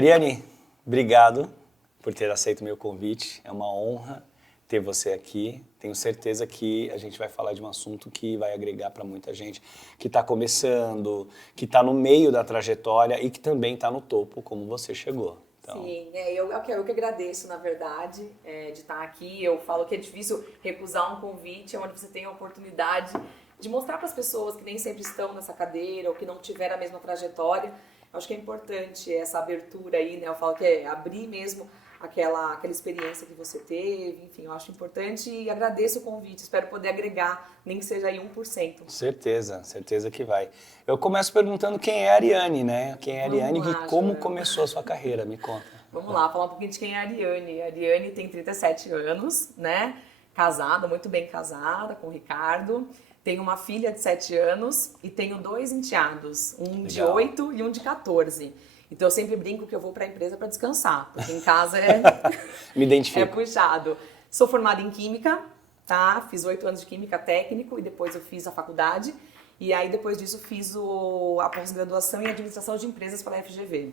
Ariane, obrigado por ter aceito o meu convite. É uma honra ter você aqui. Tenho certeza que a gente vai falar de um assunto que vai agregar para muita gente que está começando, que está no meio da trajetória e que também está no topo, como você chegou. Então... Sim, eu que agradeço, na verdade, de estar aqui. Eu falo que é difícil recusar um convite onde você tem a oportunidade de mostrar para as pessoas que nem sempre estão nessa cadeira ou que não tiveram a mesma trajetória. Eu acho que é importante essa abertura aí, né? Eu falo que é abrir mesmo aquela experiência que você teve, enfim, eu acho importante e agradeço o convite, espero poder agregar, nem que seja aí 1%. Certeza que vai. Eu começo perguntando quem é a Ariane, né? Quem é a Ariane e como começou a sua carreira, me conta. Vamos lá, falar um pouquinho de quem é a Ariane. A Ariane tem 37 anos, né? Casada, muito bem casada com o Ricardo. Tenho uma filha de 7 anos e tenho 2 enteados, um de 8 e um de 14. Então eu sempre brinco que eu vou para a empresa para descansar, porque em casa Me identifico. É puxado. Sou formada em Química, tá? Fiz 8 anos de Química técnico e depois eu fiz a faculdade. E aí depois disso fiz a pós-graduação em Administração de Empresas pela FGV.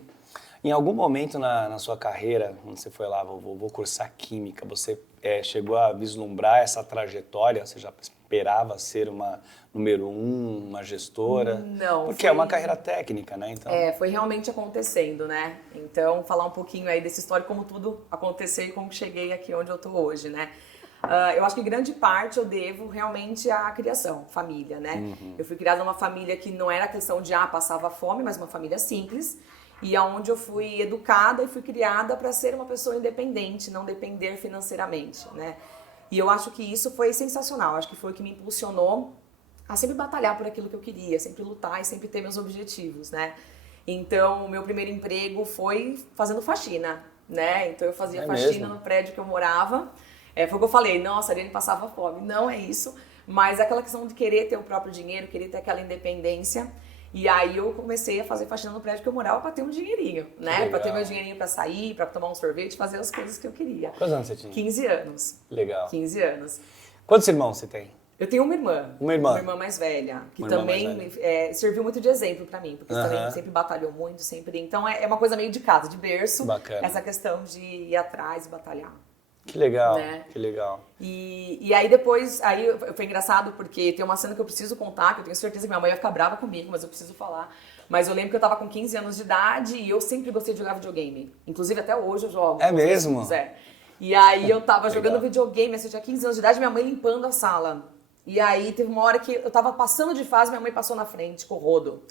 Em algum momento na sua carreira, quando você foi lá, vou cursar Química, você chegou a vislumbrar essa trajetória? Você já esperava ser uma número 1, uma gestora? Não. Porque é uma carreira técnica, né? Então... foi realmente acontecendo, né? Então, falar um pouquinho aí dessa história, como tudo aconteceu e como cheguei aqui onde eu tô hoje, né? Eu acho que grande parte eu devo realmente à criação, família, né? Uhum. Eu fui criada numa família que não era questão de, passava fome, mas uma família simples. E aonde eu fui educada e fui criada para ser uma pessoa independente, não depender financeiramente, né? E eu acho que isso foi sensacional, acho que foi o que me impulsionou a sempre batalhar por aquilo que eu queria, sempre lutar e sempre ter meus objetivos, né? Então, o meu primeiro emprego foi fazendo faxina, né? Então, eu fazia faxina no prédio que eu morava. Foi o que eu falei, nossa, a Ariane passava fome. Não é isso, mas é aquela questão de querer ter o próprio dinheiro, querer ter aquela independência. E aí eu comecei a fazer faxina no prédio que eu morava para ter um dinheirinho, né? Para ter meu dinheirinho para sair, para tomar um sorvete, fazer as coisas que eu queria. Quantos anos você tinha? 15 anos. Legal. 15 anos. Quantos irmãos você tem? Eu tenho uma irmã. Uma irmã? Uma irmã mais velha, que também serviu muito de exemplo para mim, porque também sempre batalhou muito, sempre. Então é uma coisa meio de casa, de berço. Bacana. Essa questão de ir atrás e batalhar. Que legal, né? Que legal. E aí depois, foi engraçado porque tem uma cena que eu preciso contar, que eu tenho certeza que minha mãe vai ficar brava comigo, mas eu preciso falar. Mas eu lembro que eu tava com 15 anos de idade e eu sempre gostei de jogar videogame. Inclusive até hoje eu jogo. É mesmo? E aí eu tava jogando videogame, assim, eu tinha 15 anos de idade, minha mãe limpando a sala. E aí teve uma hora que eu tava passando de fase, minha mãe passou na frente com o rodo.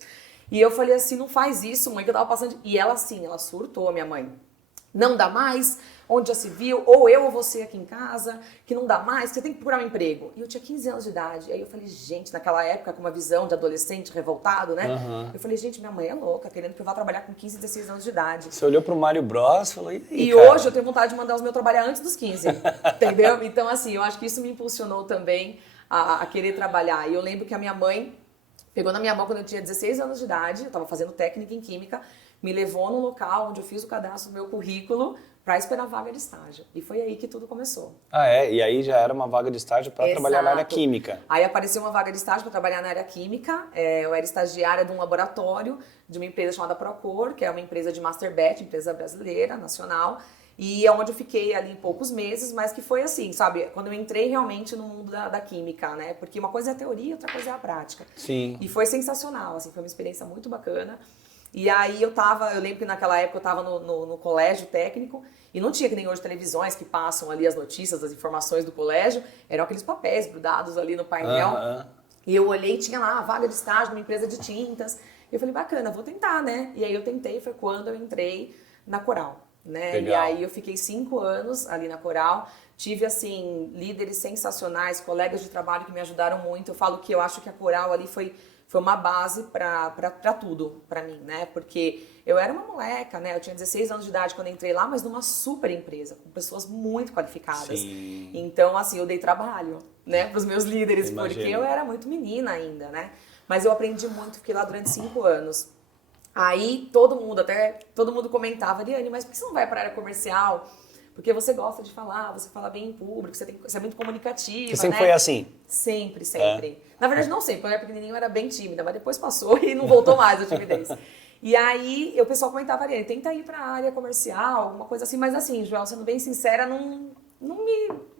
E eu falei assim, não faz isso, mãe, que eu tava passando de... E ela assim, ela surtou, minha mãe. Não dá mais, onde já se viu, ou eu ou você aqui em casa, que não dá mais, que você tem que procurar um emprego. E eu tinha 15 anos de idade, aí eu falei, gente, naquela época, com uma visão de adolescente revoltado, né? Eu falei, gente, minha mãe é louca, querendo que eu vá trabalhar com 15, 16 anos de idade. Você olhou pro Mario Bros e falou, e hoje eu tenho vontade de mandar os meus trabalhar antes dos 15, entendeu? Então, assim, eu acho que isso me impulsionou também a querer trabalhar. E eu lembro que a minha mãe pegou na minha mão quando eu tinha 16 anos de idade, eu estava fazendo técnica em química, me levou no local onde eu fiz o cadastro do meu currículo para esperar vaga de estágio. E foi aí que tudo começou. E aí já era uma vaga de estágio para trabalhar na área química. Aí apareceu uma vaga de estágio para trabalhar na área química. Eu era estagiária de um laboratório de uma empresa chamada Procor, que é uma empresa de Masterbet, empresa brasileira, nacional. E é onde eu fiquei ali poucos meses, mas que foi assim, sabe? Quando eu entrei realmente no mundo da química, né? Porque uma coisa é a teoria, outra coisa é a prática. Sim. E foi sensacional, assim, foi uma experiência muito bacana. E aí eu lembro que naquela época eu estava no colégio técnico e não tinha que nem hoje televisões que passam ali as notícias, as informações do colégio, eram aqueles papéis grudados ali no painel. E eu olhei e tinha lá a vaga de estágio numa empresa de tintas. E eu falei, bacana, vou tentar, né? E aí eu tentei, foi quando eu entrei na Coral, né? Legal. E aí eu fiquei 5 anos ali na Coral, tive assim líderes sensacionais, colegas de trabalho que me ajudaram muito. Eu falo que eu acho que a Coral ali foi uma base para tudo para mim, né? Porque eu era uma moleca, né? Eu tinha 16 anos de idade quando entrei lá, mas numa super empresa, com pessoas muito qualificadas. Sim. Então, assim, eu dei trabalho, né, para os meus líderes, porque eu era muito menina ainda, né? Mas eu aprendi muito, fiquei lá durante 5 anos. Aí todo mundo comentava, Ariane, mas por que você não vai para a área comercial? Porque você gosta de falar, você fala bem em público, você é muito comunicativa, Você sempre né? foi assim? Sempre. Na verdade, não sempre. Quando eu era pequenininho, eu era bem tímida, mas depois passou e não voltou mais a timidez. E aí o pessoal comentava, Ariane, tenta ir para a área comercial, alguma coisa assim, mas assim, Joel, sendo bem sincera, não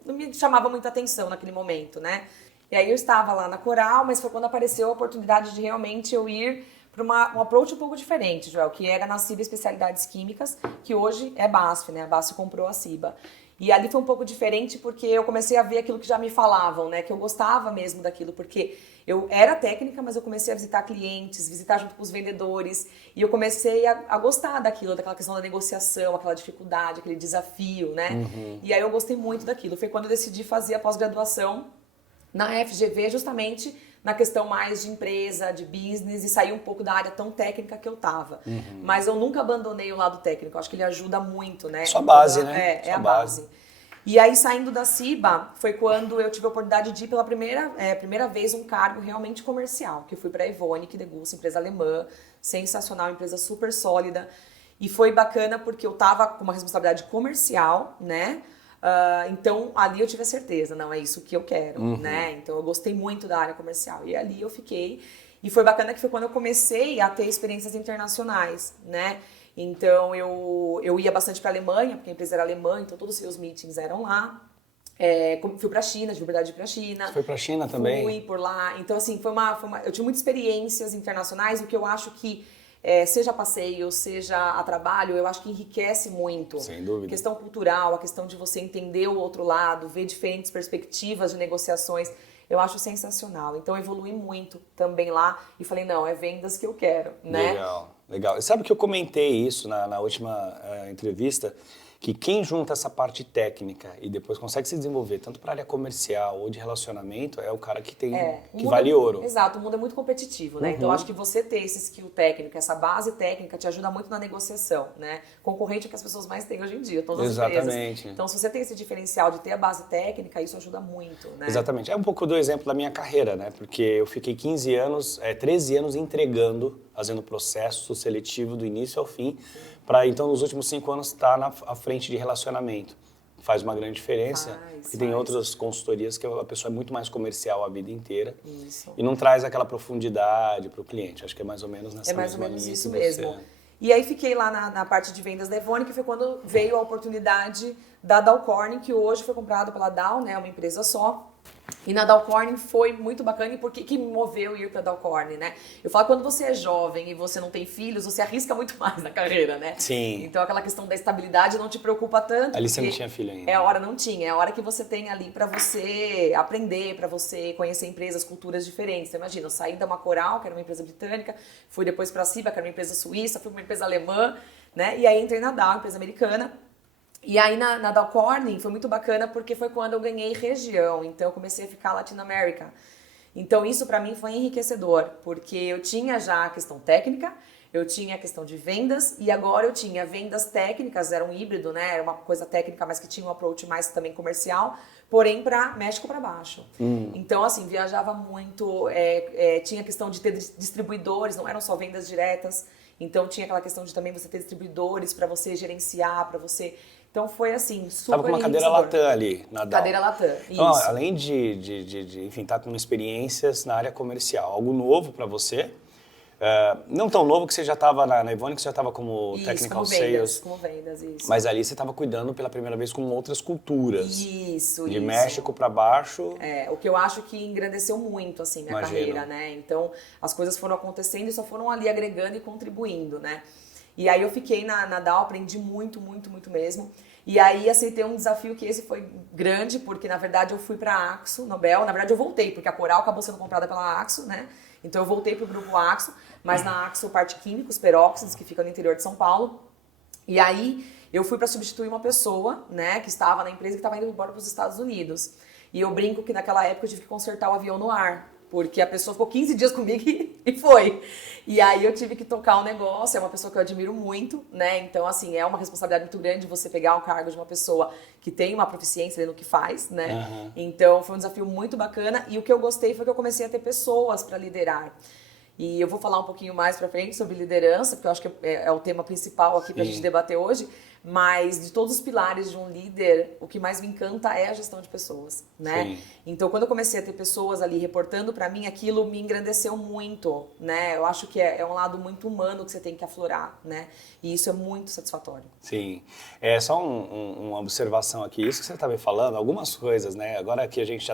me chamava muita atenção naquele momento, né? E aí eu estava lá na Coral, mas foi quando apareceu a oportunidade de realmente eu ir para um approach um pouco diferente, Joel, que era na CIBA Especialidades Químicas, que hoje é BASF, né? A BASF comprou a CIBA. E ali foi um pouco diferente porque eu comecei a ver aquilo que já me falavam, né? Que eu gostava mesmo daquilo, porque eu era técnica, mas eu comecei a visitar clientes, visitar junto com os vendedores, e eu comecei a gostar daquilo, daquela questão da negociação, aquela dificuldade, aquele desafio, né? E aí eu gostei muito daquilo. Foi quando eu decidi fazer a pós-graduação na FGV, justamente na questão mais de empresa, de business, e sair um pouco da área tão técnica que eu tava. Mas eu nunca abandonei o lado técnico, eu acho que ele ajuda muito, né? Sua base, né? É a base. E aí, saindo da CIBA, foi quando eu tive a oportunidade de ir pela primeira vez um cargo realmente comercial, que eu fui para a Evonik Degussa, empresa alemã, sensacional, empresa super sólida. E foi bacana porque eu tava com uma responsabilidade comercial, né? Então, ali eu tive a certeza, não, é isso que eu quero, né? Então, eu gostei muito da área comercial. E ali eu fiquei. E foi bacana que foi quando eu comecei a ter experiências internacionais, né? Então, eu ia bastante para a Alemanha, porque a empresa era alemã, então todos os seus meetings eram lá. Fui para a China, tive liberdade de ir para a China. Você foi para a China também? Fui por lá. Então, assim, eu tive muitas experiências internacionais, o que eu acho que seja passeio, seja a trabalho, eu acho que enriquece muito. Sem dúvida. A questão cultural, a questão de você entender o outro lado, ver diferentes perspectivas de negociações, eu acho sensacional. Então, eu evolui muito também lá e falei, não, é vendas que eu quero, né? Legal. Sabe que eu comentei isso na última entrevista, que quem junta essa parte técnica e depois consegue se desenvolver tanto para a área comercial ou de relacionamento é o cara que tem que vale ouro. Exato, o mundo é muito competitivo, né? Então, eu acho que você ter esse skill técnico, essa base técnica te ajuda muito na negociação, né? Concorrente é o que as pessoas mais têm hoje em dia, todas as empresas. Então, se você tem esse diferencial de ter a base técnica, isso ajuda muito, né? Exatamente. É um pouco do exemplo da minha carreira, né? Porque eu fiquei 13 anos entregando, fazendo o processo seletivo do início ao fim, para então nos últimos 5 anos estar à frente de relacionamento. Faz uma grande diferença, porque tem outras consultorias que a pessoa é muito mais comercial a vida inteira. Isso. E não traz aquela profundidade para o cliente. Acho que é mais ou menos nessa mesma linha. É mais ou menos isso mesmo. E aí fiquei lá na parte de vendas da Evonik, que foi quando veio a oportunidade da Dow Corning, que hoje foi comprada pela Dow, né, uma empresa só. E na Dow Corning foi muito bacana. E por que me moveu ir para a Dow Corning, né? Eu falo que quando você é jovem e você não tem filhos, você arrisca muito mais na carreira, né? Sim. Então aquela questão da estabilidade não te preocupa tanto. Ali você não tinha filho ainda. É a hora que você tem ali para você aprender, para você conhecer empresas, culturas diferentes. Então, imagina, eu saí da Coral, que era uma empresa britânica, fui depois para a CIBA, que era uma empresa suíça, fui para uma empresa alemã, né? E aí entrei na Dow, empresa americana. E aí na Dow Corning foi muito bacana porque foi quando eu ganhei região, então eu comecei a ficar Latinoamérica. Então isso para mim foi enriquecedor, porque eu tinha já a questão técnica, eu tinha a questão de vendas e agora eu tinha vendas técnicas, era um híbrido, né? Era uma coisa técnica, mas que tinha um approach mais também comercial, porém para México para baixo. Então assim, viajava muito, tinha a questão de ter distribuidores, não eram só vendas diretas, então tinha aquela questão de também você ter distribuidores para você gerenciar, para você... Então foi assim, super Tava com uma cadeira Latam ali na Dow. Cadeira Latam, então, isso. Além enfim, estar com experiências na área comercial, algo novo para você, não tão novo que você já estava na Evonik, que você já estava como technical sales. Como vendas, isso. Mas ali você estava cuidando pela primeira vez com outras culturas. Isso. De México para baixo. O que eu acho que engrandeceu muito, assim, minha carreira, né? Então, as coisas foram acontecendo e só foram ali agregando e contribuindo, né? E aí eu fiquei na Dow, aprendi muito, muito, muito mesmo. E aí aceitei um desafio que esse foi grande, porque na verdade eu fui para a Akzo Nobel. Na verdade eu voltei, porque a Coral acabou sendo comprada pela Akzo, né? Então eu voltei para o grupo Akzo, mas na Akzo parte químicos, peróxidos, que fica no interior de São Paulo. E aí eu fui para substituir uma pessoa, né, que estava na empresa que estava indo embora para os Estados Unidos. E eu brinco que naquela época eu tive que consertar o avião no ar. Porque a pessoa ficou 15 dias comigo e foi. E aí eu tive que tocar o negócio, é uma pessoa que eu admiro muito, né? Então, assim, é uma responsabilidade muito grande você pegar o cargo de uma pessoa que tem uma proficiência no que faz, né? Então, foi um desafio muito bacana. E o que eu gostei foi que eu comecei a ter pessoas para liderar. E eu vou falar um pouquinho mais pra frente sobre liderança, porque eu acho que é o tema principal aqui pra gente debater hoje. Mas de todos os pilares de um líder, o que mais me encanta é a gestão de pessoas, né? Sim. Então, quando eu comecei a ter pessoas ali reportando para mim, aquilo me engrandeceu muito, né? Eu acho que é um lado muito humano que você tem que aflorar, né? E isso é muito satisfatório. Sim. É só uma observação aqui, isso que você estava falando, algumas coisas, né? Agora que a gente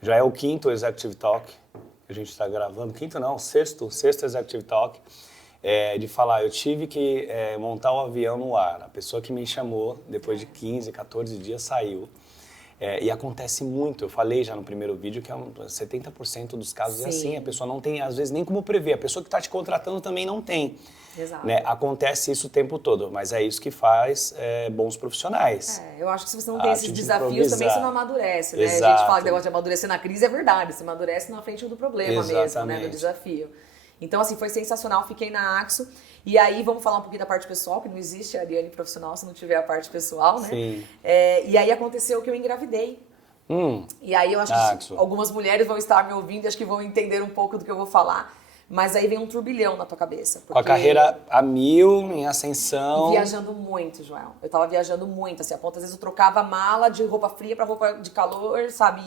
já é o quinto Executive Talk que a gente está gravando, quinto não, sexto Executive Talk, de falar, eu tive que montar o avião no ar. A pessoa que me chamou, depois de 15, 14 dias, saiu. E acontece muito, eu falei já no primeiro vídeo que 70% dos casos é assim, a pessoa não tem, às vezes, nem como prever, a pessoa que está te contratando também não tem. Exato. Né? Acontece isso o tempo todo, mas é isso que faz bons profissionais. Eu acho que se você não tem esses de desafios, improvisar. também você não amadurece, né? Exato. A gente fala que o negócio de amadurecer na crise é verdade, você amadurece na frente do problema mesmo, né? Do desafio. Então, assim, foi sensacional, fiquei na Axo. E aí, vamos falar um pouquinho da parte pessoal, que não existe a Ariane profissional se não tiver a parte pessoal, né? Sim. E aí aconteceu que eu engravidei. E aí eu acho que algumas mulheres vão estar me ouvindo e acho que vão entender um pouco do que eu vou falar. Mas aí vem um turbilhão na tua cabeça. Com a carreira a mil, em ascensão. E viajando muito, Joel. Eu tava viajando muito, assim, a ponto, às vezes eu trocava a mala de roupa fria pra roupa de calor, sabe?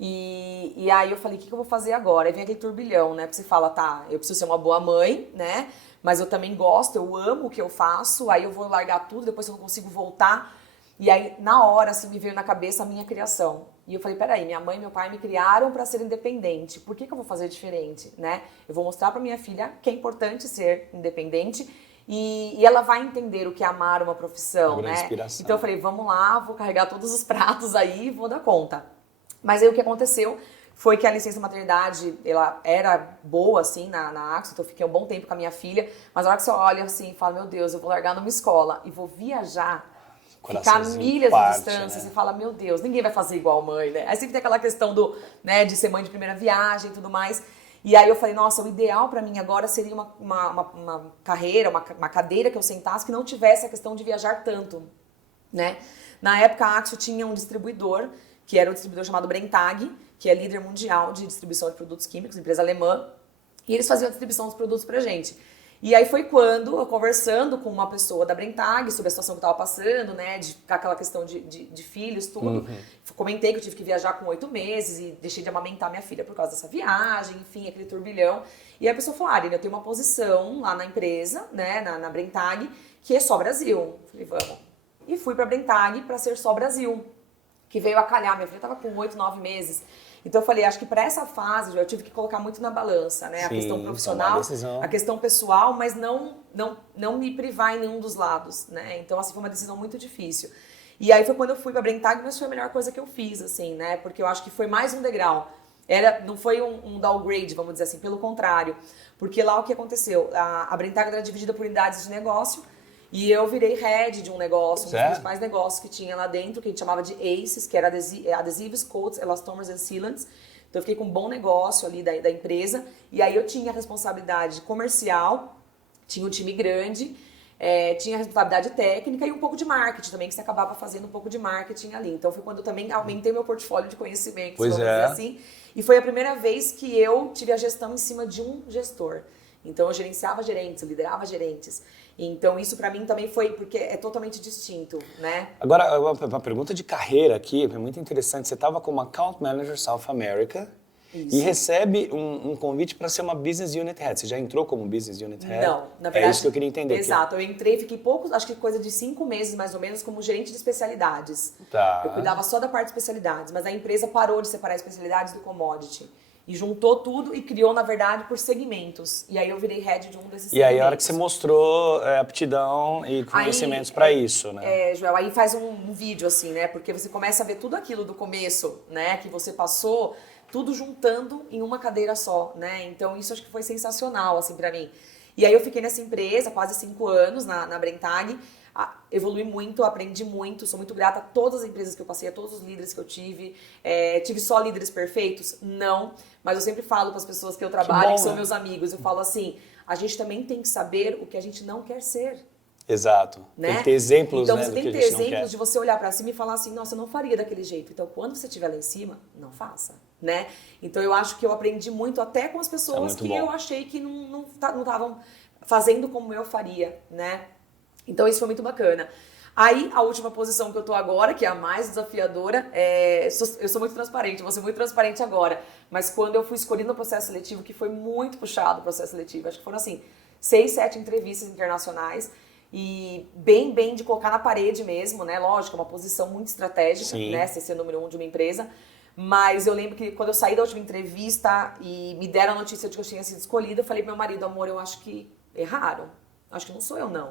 E aí eu falei, o que eu vou fazer agora? Aí vem aquele turbilhão, né? Porque você fala, tá, eu preciso ser uma boa mãe, né? Mas eu também gosto, eu amo o que eu faço, aí eu vou largar tudo, depois eu não consigo voltar. E aí, na hora, assim, me veio na cabeça a minha criação. E eu falei, peraí, minha mãe e meu pai me criaram para ser independente. Por que eu vou fazer diferente, né? Eu vou mostrar para minha filha que é importante ser independente e ela vai entender o que é amar uma profissão, né? Inspiração. Então eu falei, vamos lá, vou carregar todos os pratos aí e vou dar conta. Mas aí o que aconteceu foi que a licença maternidade, ela era boa, assim, na Axo, então eu fiquei um bom tempo com a minha filha, mas na hora que você olha assim e fala, meu Deus, eu vou largar numa escola e vou viajar, ficar milhas de distância, né? Você fala, meu Deus, ninguém vai fazer igual mãe, né? Aí sempre tem aquela questão de ser mãe de primeira viagem e tudo mais. E aí eu falei, nossa, o ideal pra mim agora seria uma carreira, uma cadeira que eu sentasse que não tivesse a questão de viajar tanto, né? Na época a Axo tinha um distribuidor, que era um distribuidor chamado Brenntag, que é líder mundial de distribuição de produtos químicos, empresa alemã, e eles faziam a distribuição dos produtos pra gente. E aí foi quando, eu conversando com uma pessoa da Brenntag sobre a situação que eu estava passando, né, de aquela questão de filhos, tudo, comentei que eu tive que viajar com 8 meses e deixei de amamentar minha filha por causa dessa viagem, enfim, aquele turbilhão. E aí a pessoa falou, Arina, eu tenho uma posição lá na empresa, né, na Brenntag, que é só Brasil. Eu falei, vamos. E fui pra Brenntag para ser só Brasil, que veio a calhar, minha filha estava com 8, 9 meses. Então eu falei, acho que para essa fase eu tive que colocar muito na balança, né? Sim, a questão profissional, a questão pessoal, mas não me privar em nenhum dos lados, né? Então assim, foi uma decisão muito difícil. E aí foi quando eu fui para Brenntag, mas foi a melhor coisa que eu fiz, assim, né? Porque eu acho que foi mais um degrau. Não foi um downgrade, vamos dizer assim, pelo contrário. Porque lá o que aconteceu? A Brenntag era dividida por unidades de negócio. E eu virei head de um negócio, um dos principais negócios que tinha lá dentro, que a gente chamava de ACES, que era adesivos, coats, elastomers and sealants. Então eu fiquei com um bom negócio ali da empresa. E aí eu tinha a responsabilidade comercial, tinha um time grande, tinha a responsabilidade técnica e um pouco de marketing também, que você acabava fazendo um pouco de marketing ali. Então foi quando eu também aumentei meu portfólio de conhecimentos, vamos dizer assim. E foi a primeira vez que eu tive a gestão em cima de um gestor. Então eu gerenciava gerentes, eu liderava gerentes. Então isso pra mim também foi, porque é totalmente distinto, né? Agora, uma pergunta de carreira aqui, é muito interessante. Você estava como Account Manager South America e recebe um convite para ser uma Business Unit Head. Você já entrou como Business Unit Head? Não, na verdade. É isso que eu queria entender. Exato, eu entrei, fiquei pouco, acho que coisa de 5 meses mais ou menos, como gerente de especialidades. Tá. Eu cuidava só da parte de especialidades, mas a empresa parou de separar especialidades do commodity. E juntou tudo e criou, na verdade, por segmentos. E aí eu virei head de um desses segmentos. E aí a hora que você mostrou aptidão e conhecimentos para isso, né? Joel, aí faz um vídeo assim, né? Porque você começa a ver tudo aquilo do começo, né? Que você passou, tudo juntando em uma cadeira só, né? Então isso acho que foi sensacional, assim, pra mim. E aí eu fiquei nessa empresa quase 5 anos, na Brenntag. Evolui muito, aprendi muito, sou muito grata a todas as empresas que eu passei, a todos os líderes que eu tive. Tive só líderes perfeitos? Não. Mas eu sempre falo para as pessoas que eu trabalho, que são meus amigos, eu falo assim, a gente também tem que saber o que a gente não quer ser. Exato. Né? Tem que ter exemplos, então, né, você do tem que que a ter gente não quer. exemplos de você olhar para cima e falar assim, nossa, eu não faria daquele jeito. Então, quando você estiver lá em cima, não faça, né? Então, eu acho que eu aprendi muito até com as pessoas que eu achei que não estavam fazendo como eu faria, né? Então isso foi muito bacana. Aí, a última posição que eu tô agora, que é a mais desafiadora, eu sou muito transparente, vou ser muito transparente agora. Mas quando eu fui escolhida no processo seletivo, que foi muito puxado o processo seletivo, acho que foram assim, 6, 7 entrevistas internacionais, e bem de colocar na parede mesmo, né? Lógico, é uma posição muito estratégica, Sim. né? Ser o número 1 de uma empresa. Mas eu lembro que quando eu saí da última entrevista e me deram a notícia de que eu tinha sido escolhida, eu falei pro meu marido, amor, eu acho que erraram. Acho que não sou eu, não.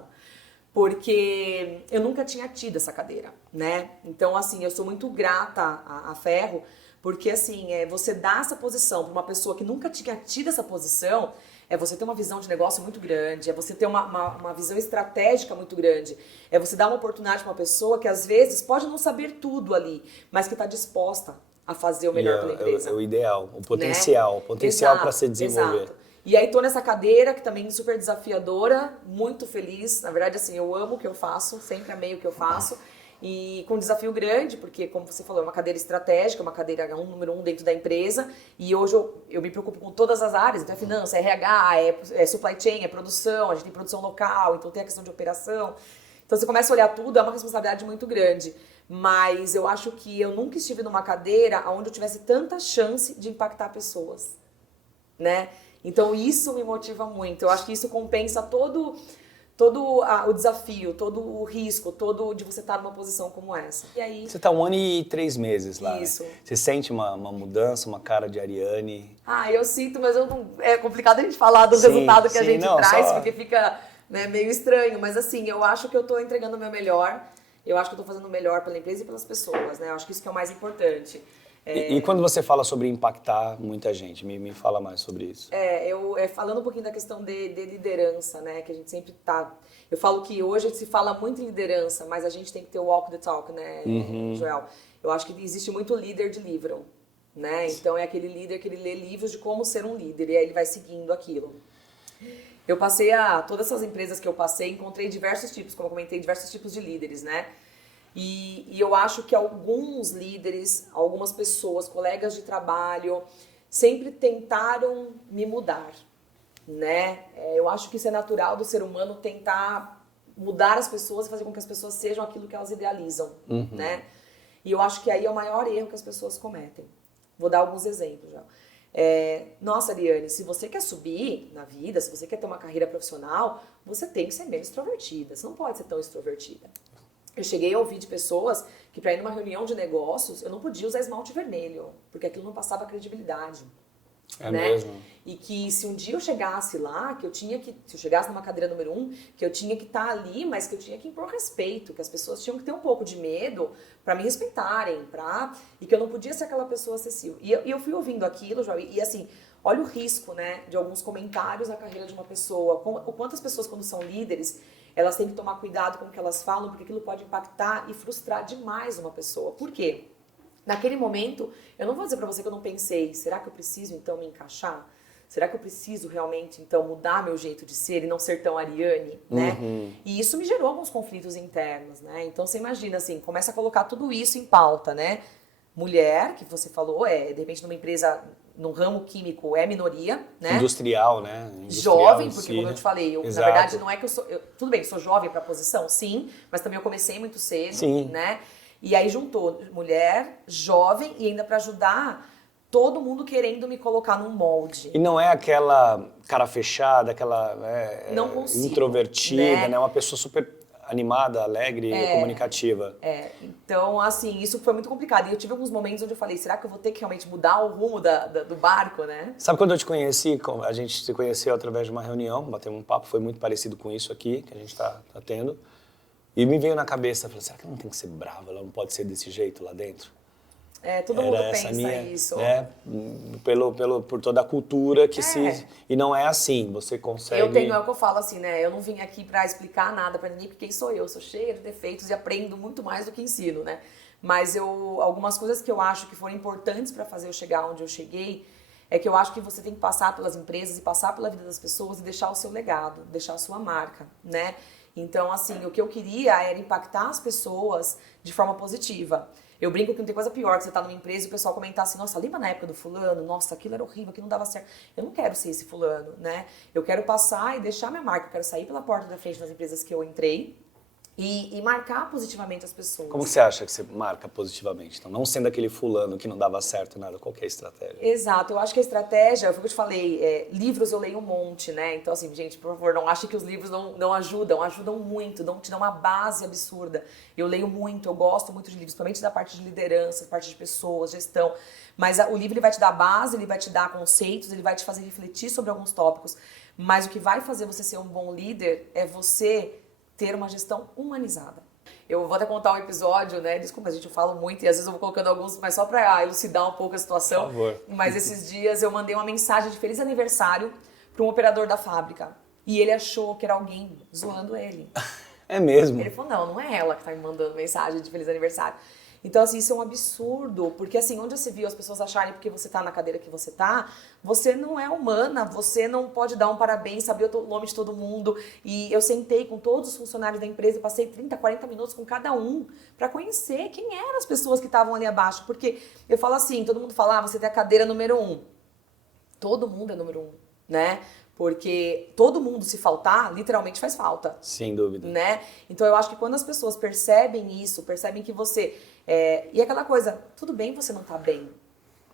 Porque eu nunca tinha tido essa cadeira, né? Então, assim, eu sou muito grata a Ferro, porque, assim, você dá essa posição para uma pessoa que nunca tinha tido essa posição, é você ter uma visão de negócio muito grande, é você ter uma visão estratégica muito grande, é você dar uma oportunidade para uma pessoa que, às vezes, pode não saber tudo ali, mas que está disposta a fazer o melhor pela empresa. É o ideal, o Né? potencial para se desenvolver. Exato. E aí tô nessa cadeira, que também é super desafiadora, muito feliz. Na verdade, assim, eu amo o que eu faço, sempre amei o que eu faço. E com um desafio grande, porque, como você falou, é uma cadeira estratégica, uma cadeira número 1 dentro da empresa. E hoje eu me preocupo com todas as áreas. Então é finança, é RH, é supply chain, é produção, a gente tem produção local, então tem a questão de operação. Então você começa a olhar tudo, é uma responsabilidade muito grande. Mas eu acho que eu nunca estive numa cadeira onde eu tivesse tanta chance de impactar pessoas, né? Então isso me motiva muito. Eu acho que isso compensa todo o desafio, todo o risco, todo de você estar numa posição como essa. E aí... Você está 1 ano e 3 meses lá, Isso. né? Você sente uma mudança, uma cara de Ariane? Ah, eu sinto, mas eu não... é complicado a gente falar do resultado que a gente traz, porque fica, né, meio estranho. Mas assim, eu acho que eu estou entregando o meu melhor. Eu acho que eu estou fazendo o melhor pela empresa e pelas pessoas, né? Eu acho que isso que é o mais importante. E quando você fala sobre impactar muita gente, me fala mais sobre isso. Falando um pouquinho da questão de liderança, né, que a gente sempre tá... Eu falo que hoje se fala muito em liderança, mas a gente tem que ter o walk the talk, né, Joel? Eu acho que existe muito líder de livro, né? Então é aquele líder que ele lê livros de como ser um líder, e aí ele vai seguindo aquilo. Eu passei todas essas empresas que eu passei, encontrei diversos tipos, como eu comentei, diversos tipos de líderes, né? E eu acho que alguns líderes, algumas pessoas, colegas de trabalho, sempre tentaram me mudar, né? Eu acho que isso é natural do ser humano, tentar mudar as pessoas e fazer com que as pessoas sejam aquilo que elas idealizam, né? E eu acho que aí é o maior erro que as pessoas cometem. Vou dar alguns exemplos já. Nossa, Ariane, se você quer subir na vida, se você quer ter uma carreira profissional, você tem que ser menos extrovertida, você não pode ser tão extrovertida. Eu cheguei a ouvir de pessoas que para ir numa reunião de negócios, eu não podia usar esmalte vermelho, porque aquilo não passava credibilidade. É né? mesmo? E que se um dia eu chegasse lá, se eu chegasse numa cadeira número 1, que eu tinha que estar ali, mas que eu tinha que impor respeito, que as pessoas tinham que ter um pouco de medo para me respeitarem, e que eu não podia ser aquela pessoa acessível. E eu fui ouvindo aquilo, João, e assim, olha o risco, né, de alguns comentários na carreira de uma pessoa, o quanto as pessoas, quando são líderes, elas têm que tomar cuidado com o que elas falam, porque aquilo pode impactar e frustrar demais uma pessoa. Por quê? Naquele momento, eu não vou dizer pra você que eu não pensei, será que eu preciso então me encaixar? Será que eu preciso realmente então mudar meu jeito de ser e não ser tão Ariane, né? E isso me gerou alguns conflitos internos, né? Então você imagina assim, começa a colocar tudo isso em pauta, né? Mulher, que você falou, de repente numa empresa, num ramo químico, é minoria, né? Industrial, né? Industrial jovem, porque como eu te falei, na Exato. verdade não é que eu sou... tudo bem, sou jovem pra posição, sim, mas também eu comecei muito cedo, Sim. né? E aí juntou mulher, jovem e ainda pra ajudar todo mundo querendo me colocar num molde. E não é aquela cara fechada, aquela Não consigo, introvertida, né? Uma pessoa super animada, alegre, comunicativa. Então, assim, isso foi muito complicado. E eu tive alguns momentos onde eu falei, será que eu vou ter que realmente mudar o rumo do barco, né? Sabe quando eu te conheci? A gente se conheceu através de uma reunião, batemos um papo, foi muito parecido com isso aqui, que a gente tá tendo. E me veio na cabeça, falei, será que ela não tem que ser brava? Ela não pode ser desse jeito lá dentro? Todo mundo pensa isso. Né? Por toda a cultura que se... E não é assim, você consegue... É o que eu falo assim, né? Eu não vim aqui pra explicar nada pra ninguém, porque quem sou eu? Sou cheia de defeitos e aprendo muito mais do que ensino, né? Mas algumas coisas que eu acho que foram importantes pra fazer eu chegar onde eu cheguei, é que eu acho que você tem que passar pelas empresas e passar pela vida das pessoas e deixar o seu legado, deixar a sua marca, né? Então, assim, o que eu queria era impactar as pessoas de forma positiva. Eu brinco que não tem coisa pior que você tá numa empresa e o pessoal comentar assim, nossa, lembra na época do fulano? Nossa, aquilo era horrível, aquilo não dava certo. Eu não quero ser esse fulano, né? Eu quero passar e deixar minha marca, eu quero sair pela porta da frente das empresas que eu entrei, e marcar positivamente as pessoas. Como que você acha que você marca positivamente? Então, não sendo aquele fulano que não dava certo nada, qual que é a estratégia? Exato, eu acho que a estratégia, foi o que eu te falei, livros eu leio um monte, né? Então, assim, gente, por favor, não achem que os livros não ajudam muito, te dão uma base absurda. Eu leio muito, eu gosto muito de livros, principalmente da parte de liderança, parte de pessoas, gestão. Mas o livro ele vai te dar base, ele vai te dar conceitos, ele vai te fazer refletir sobre alguns tópicos. Mas o que vai fazer você ser um bom líder é você ter uma gestão humanizada. Eu vou até contar um episódio, né? Desculpa, gente, eu falo muito e às vezes eu vou colocando alguns, mas só para elucidar um pouco a situação. Por favor. Mas esses dias eu mandei uma mensagem de feliz aniversário para um operador da fábrica. E ele achou que era alguém zoando ele. É mesmo? Ele falou, não é ela que tá me mandando mensagem de feliz aniversário. Então, assim, isso é um absurdo, porque assim, onde você viu as pessoas acharem porque você tá na cadeira que você não é humana, você não pode dar um parabéns, saber o nome de todo mundo. E eu sentei com todos os funcionários da empresa, passei 30, 40 minutos com cada um para conhecer quem eram as pessoas que estavam ali abaixo. Porque eu falo assim, todo mundo fala, você tem a cadeira número 1. Todo mundo é número 1, né? Porque todo mundo, se faltar, literalmente faz falta. Sem dúvida. Né? Então eu acho que quando as pessoas percebem isso, percebem que você... e aquela coisa, tudo bem você não tá bem,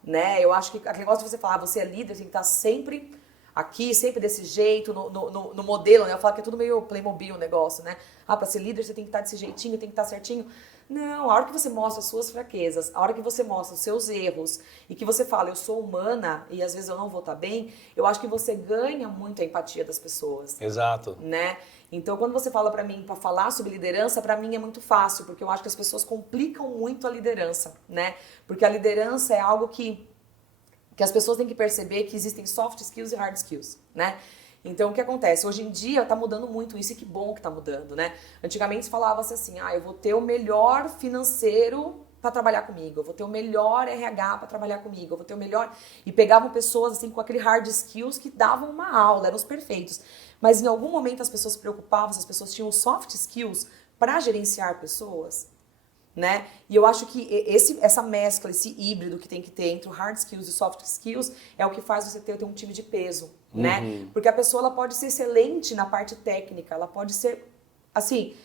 né? Eu acho que aquele negócio de você falar, você é líder, tem que estar sempre aqui, sempre desse jeito, no modelo, né? Eu falo que é tudo meio Playmobil o negócio, né? Pra ser líder você tem que estar desse jeitinho, tem que estar certinho. Não, a hora que você mostra as suas fraquezas, a hora que você mostra os seus erros e que você fala, eu sou humana e às vezes eu não vou estar bem, eu acho que você ganha muito a empatia das pessoas. Exato. Né? Então, quando você fala pra mim, pra falar sobre liderança, pra mim é muito fácil, porque eu acho que as pessoas complicam muito a liderança, né? Porque a liderança é algo que as pessoas têm que perceber que existem soft skills e hard skills, né? Então, o que acontece? Hoje em dia tá mudando muito isso e que bom que tá mudando, né? Antigamente falava-se assim, eu vou ter o melhor financeiro para trabalhar comigo, eu vou ter o melhor RH para trabalhar comigo, eu vou ter o melhor... E pegavam pessoas assim com aquele hard skills que davam uma aula, eram os perfeitos. Mas em algum momento as pessoas se preocupavam, as pessoas tinham soft skills para gerenciar pessoas, né? E eu acho que essa mescla, esse híbrido que tem que ter entre o hard skills e soft skills é o que faz você ter um time de peso, né? Porque a pessoa ela pode ser excelente na parte técnica, ela pode ser, assim,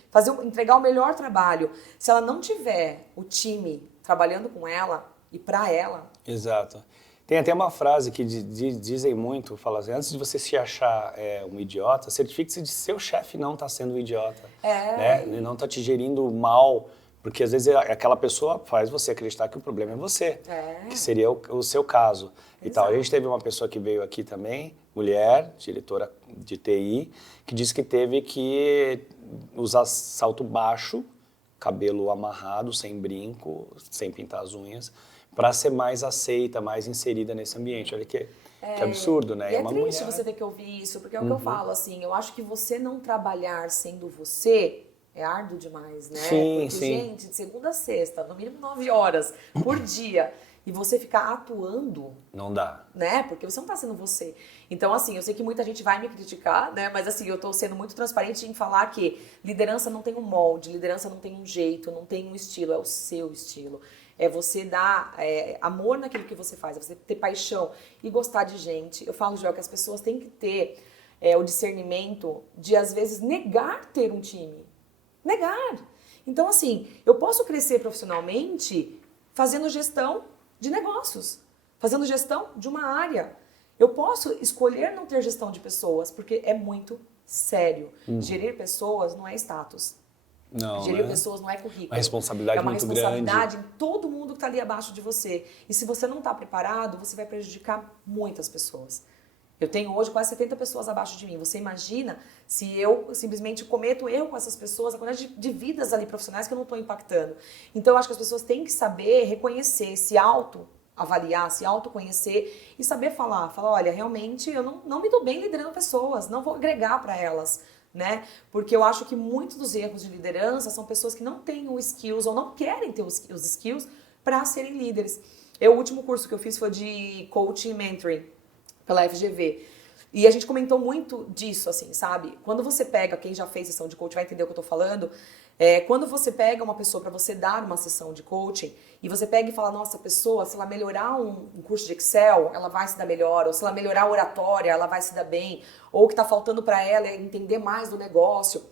entregar o melhor trabalho. Se ela não tiver o time trabalhando com ela e para ela... Exato. Tem até uma frase que dizem muito, fala assim, antes de você se achar um idiota, certifique-se de seu chefe não estar sendo um idiota. Né? Ele não está te gerindo mal, porque às vezes aquela pessoa faz você acreditar que o problema é você, que seria o seu caso. E tal. A gente teve uma pessoa que veio aqui também, mulher, diretora de TI, que disse que teve que usar salto baixo, cabelo amarrado, sem brinco, sem pintar as unhas, para ser mais aceita, mais inserida nesse ambiente. Olha que absurdo, né? E é uma triste mulher... você ter que ouvir isso, porque é o que eu falo, assim, eu acho que você não trabalhar sendo você é árduo demais, né? Sim, porque, gente, de segunda a sexta, no mínimo 9 horas por dia, e você ficar atuando... Não dá. Né? Porque você não tá sendo você. Então, assim, eu sei que muita gente vai me criticar, né? Mas, assim, eu tô sendo muito transparente em falar que liderança não tem um molde, liderança não tem um jeito, não tem um estilo, é o seu estilo. É você dar amor naquilo que você faz, é você ter paixão e gostar de gente. Eu falo, Joel, que as pessoas têm que ter o discernimento de, às vezes, negar ter um time. Negar. Então, assim, eu posso crescer profissionalmente fazendo gestão de negócios, fazendo gestão de uma área. Eu posso escolher não ter gestão de pessoas, porque é muito sério. Gerir pessoas não é status. Não, Gerir pessoas não é currículo. Uma responsabilidade muito grande. É uma responsabilidade em todo mundo que está ali abaixo de você. E se você não está preparado, você vai prejudicar muitas pessoas. Eu tenho hoje quase 70 pessoas abaixo de mim. Você imagina se eu simplesmente cometo erro com essas pessoas, a quantidade de vidas ali profissionais que eu não estou impactando. Então eu acho que as pessoas têm que saber reconhecer, se autoavaliar, se autoconhecer e saber falar, olha, realmente eu não me dou bem liderando pessoas, não vou agregar para elas. Né? Porque eu acho que muitos dos erros de liderança são pessoas que não têm os skills ou não querem ter os skills para serem líderes. O último curso que eu fiz foi de coaching e mentoring pela FGV. E a gente comentou muito disso, assim, sabe? Quando você pega, quem já fez sessão de coaching vai entender o que eu tô falando, quando você pega uma pessoa para você dar uma sessão de coaching e você pega e fala, nossa, a pessoa, se ela melhorar um curso de Excel, ela vai se dar melhor, ou se ela melhorar a oratória, ela vai se dar bem, ou o que tá faltando para ela é entender mais do negócio.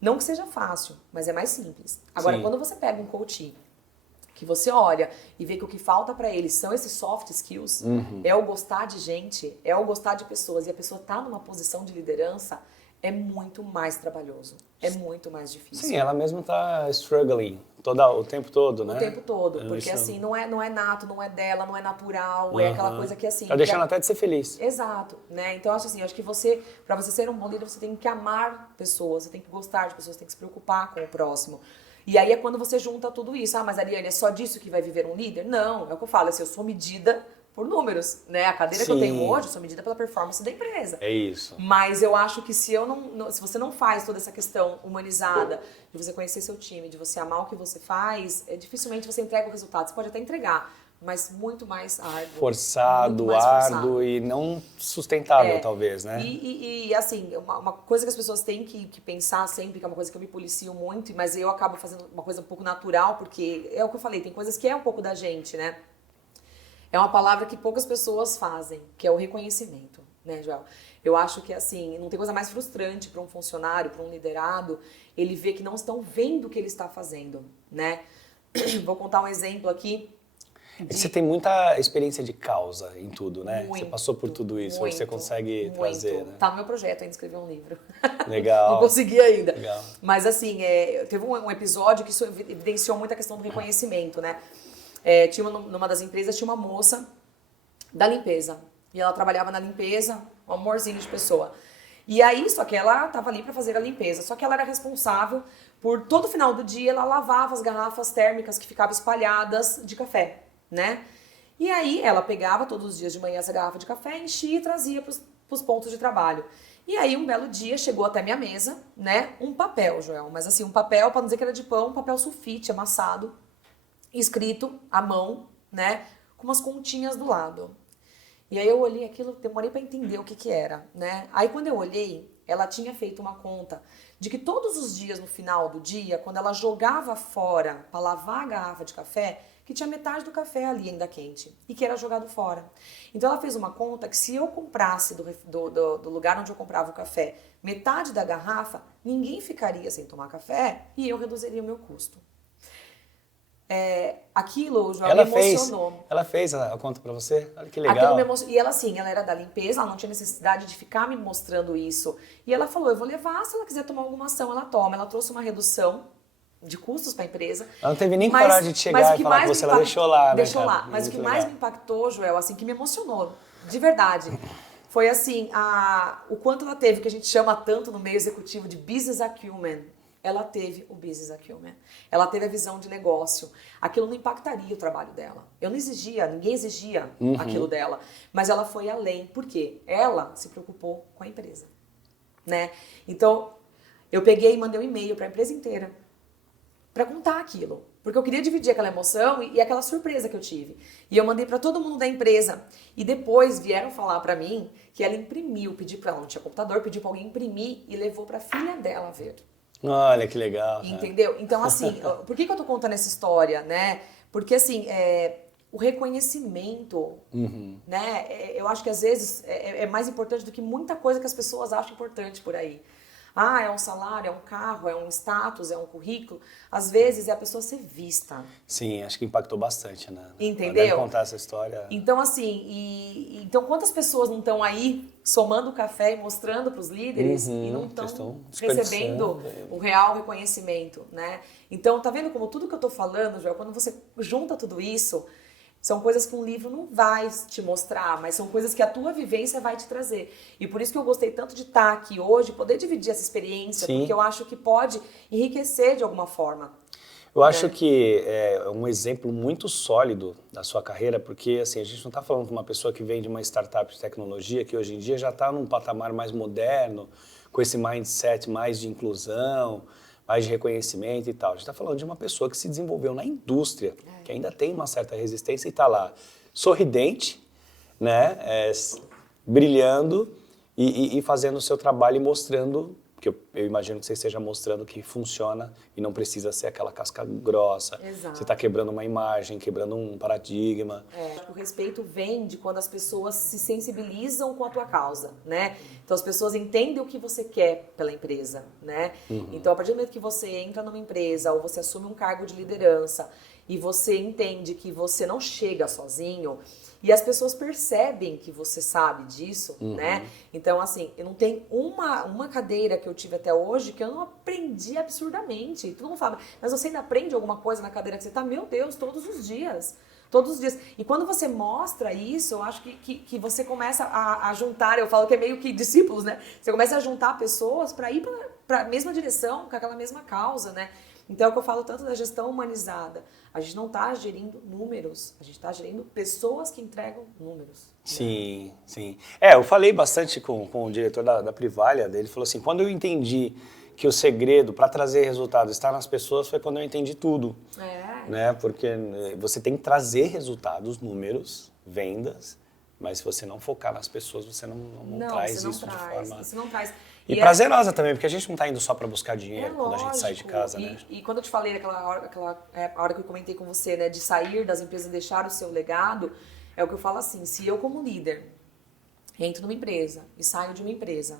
Não que seja fácil, mas é mais simples. Agora, Sim. quando você pega um coach que você olha e vê que o que falta para eles são esses soft skills, é o gostar de gente, é o gostar de pessoas, e a pessoa tá numa posição de liderança, é muito mais trabalhoso, é muito mais difícil. Sim, ela mesma tá struggling o tempo todo, né? O tempo todo, porque Isso. assim, não é nato, não é dela, não é natural, é aquela coisa que assim... Tá deixando até de ser feliz. Exato, né? Então, acho assim, acho que para você ser um bom líder, você tem que amar pessoas, você tem que gostar de pessoas, você tem que se preocupar com o próximo. E aí é quando você junta tudo isso. Ah, mas Ariane, é só disso que vai viver um líder? Não, é o que eu falo, assim, eu sou medida por números, né? A cadeira que eu tenho hoje, eu sou medida pela performance da empresa. É isso. Mas eu acho que se você não faz toda essa questão humanizada, de você conhecer seu time, de você amar o que você faz, dificilmente você entrega o resultado. Você pode até entregar, mas muito mais árduo. Forçado, muito mais árduo e não sustentável, talvez, né? E assim, uma coisa que as pessoas têm que pensar sempre, que é uma coisa que eu me policio muito, mas eu acabo fazendo uma coisa um pouco natural, porque é o que eu falei, tem coisas que é um pouco da gente, né? É uma palavra que poucas pessoas fazem, que é o reconhecimento, né, Joel? Eu acho que, assim, não tem coisa mais frustrante para um funcionário, para um liderado, ele ver que não estão vendo o que ele está fazendo, né? Vou contar um exemplo aqui. Você tem muita experiência de causa em tudo, né? Muito, você passou por tudo isso, muito, você consegue muito. trazer, né? Tá no meu projeto ainda escrever um livro. Legal. Não consegui ainda. Legal. Mas assim, teve um episódio que isso evidenciou muito a questão do reconhecimento, né? Numa das empresas tinha uma moça da limpeza. E ela trabalhava na limpeza, um amorzinho de pessoa. E aí, só que ela estava ali para fazer a limpeza. Só que ela era responsável por, todo final do dia, ela lavava as garrafas térmicas que ficavam espalhadas de café, né? E aí, ela pegava todos os dias de manhã essa garrafa de café, enchia e trazia para os pontos de trabalho. E aí, um belo dia, chegou até minha mesa, né? Um papel, Joel. Mas assim, um papel, para não dizer que era de pão, um papel sulfite, amassado, escrito à mão, né? Com umas continhas do lado. E aí eu olhei aquilo, demorei para entender o que era, né? Aí quando eu olhei, ela tinha feito uma conta de que todos os dias, no final do dia, quando ela jogava fora para lavar a garrafa de café, que tinha metade do café ali ainda quente e que era jogado fora. Então ela fez uma conta que se eu comprasse do lugar onde eu comprava o café metade da garrafa, ninguém ficaria sem tomar café e eu reduziria o meu custo. Aquilo já me emocionou. Ela fez a conta pra você? Olha que Aquilo legal. me emocionou. E ela, assim, ela era da limpeza, ela não tinha necessidade de ficar me mostrando isso. E ela falou, eu vou levar, se ela quiser tomar alguma ação, ela toma. Ela trouxe uma redução de custos para a empresa. Ela não teve nem coragem de chegar e falar com você, ela deixou lá, né, Deixou cara? lá. Mas o que Muito mais legal. me impactou, Joel, assim, que me emocionou, de verdade, foi assim, o quanto ela teve, que a gente chama tanto no meio executivo de business acumen. Ela teve o business acumen. Ela teve a visão de negócio. Aquilo não impactaria o trabalho dela. Eu não exigia, ninguém exigia aquilo dela. Mas ela foi além. Por quê? Ela se preocupou com a empresa, né? Então, eu peguei e mandei um e-mail para a empresa inteira para contar aquilo. Porque eu queria dividir aquela emoção e aquela surpresa que eu tive. E eu mandei para todo mundo da empresa. E depois vieram falar para mim que ela imprimiu, pediu para ela, não tinha computador, pediu para alguém imprimir e levou para a filha dela ver. Olha que legal. Entendeu? Então, assim, por que eu tô contando essa história, né? Porque, assim, o reconhecimento, né? Eu acho que, às vezes, é mais importante do que muita coisa que as pessoas acham importante por aí. Ah, é um salário, é um carro, é um status, é um currículo. Às vezes, é a pessoa ser vista. Sim, acho que impactou bastante, né? Entendeu? Deve contar essa história. Então, assim, então quantas pessoas não estão aí somando café e mostrando para os líderes e não estão recebendo o real reconhecimento, né? Então, tá vendo como tudo que eu tô falando, Joel, quando você junta tudo isso, são coisas que um livro não vai te mostrar, mas são coisas que a tua vivência vai te trazer. E por isso que eu gostei tanto de estar aqui hoje, poder dividir essa experiência, Sim. porque eu acho que pode enriquecer de alguma forma. Eu acho que é um exemplo muito sólido da sua carreira, porque assim, a gente não está falando com uma pessoa que vem de uma startup de tecnologia, que hoje em dia já está num patamar mais moderno, com esse mindset mais de inclusão, mais de reconhecimento e tal. A gente está falando de uma pessoa que se desenvolveu na indústria, que ainda tem uma certa resistência e está lá sorridente, né, brilhando e fazendo o seu trabalho e mostrando, que eu eu imagino que você esteja mostrando que funciona e não precisa ser aquela casca grossa. Exato. Você está quebrando uma imagem, quebrando um paradigma. O respeito vem de quando as pessoas se sensibilizam com a tua causa, né? Então as pessoas entendem o que você quer pela empresa, né? Então a partir do momento que você entra numa empresa ou você assume um cargo de liderança e você entende que você não chega sozinho e as pessoas percebem que você sabe disso, né? Então, assim, eu não tenho uma cadeira que eu tive até hoje que eu não aprendi absurdamente. Todo mundo fala, mas você ainda aprende alguma coisa na cadeira que você tá? Meu Deus, todos os dias. Todos os dias. E quando você mostra isso, eu acho que você começa a juntar, eu falo que é meio que discípulos, né? Você começa a juntar pessoas para ir para a mesma direção, com aquela mesma causa, né? Então é o que eu falo tanto da gestão humanizada. A gente não está gerindo números, a gente está gerindo pessoas que entregam números. Sim, sim. Eu falei bastante com o diretor da Privalha, ele falou assim, quando eu entendi que o segredo para trazer resultados está nas pessoas, foi quando eu entendi tudo. Né? Porque você tem que trazer resultados, números, vendas, mas se você não focar nas pessoas, você não traz isso de forma... Você não traz. E prazerosa também, porque a gente não está indo só para buscar dinheiro quando a gente sai de casa, né? E quando eu te falei aquela hora que eu comentei com você, né, de sair das empresas e deixar o seu legado, é o que eu falo assim, se eu como líder entro numa empresa e saio de uma empresa,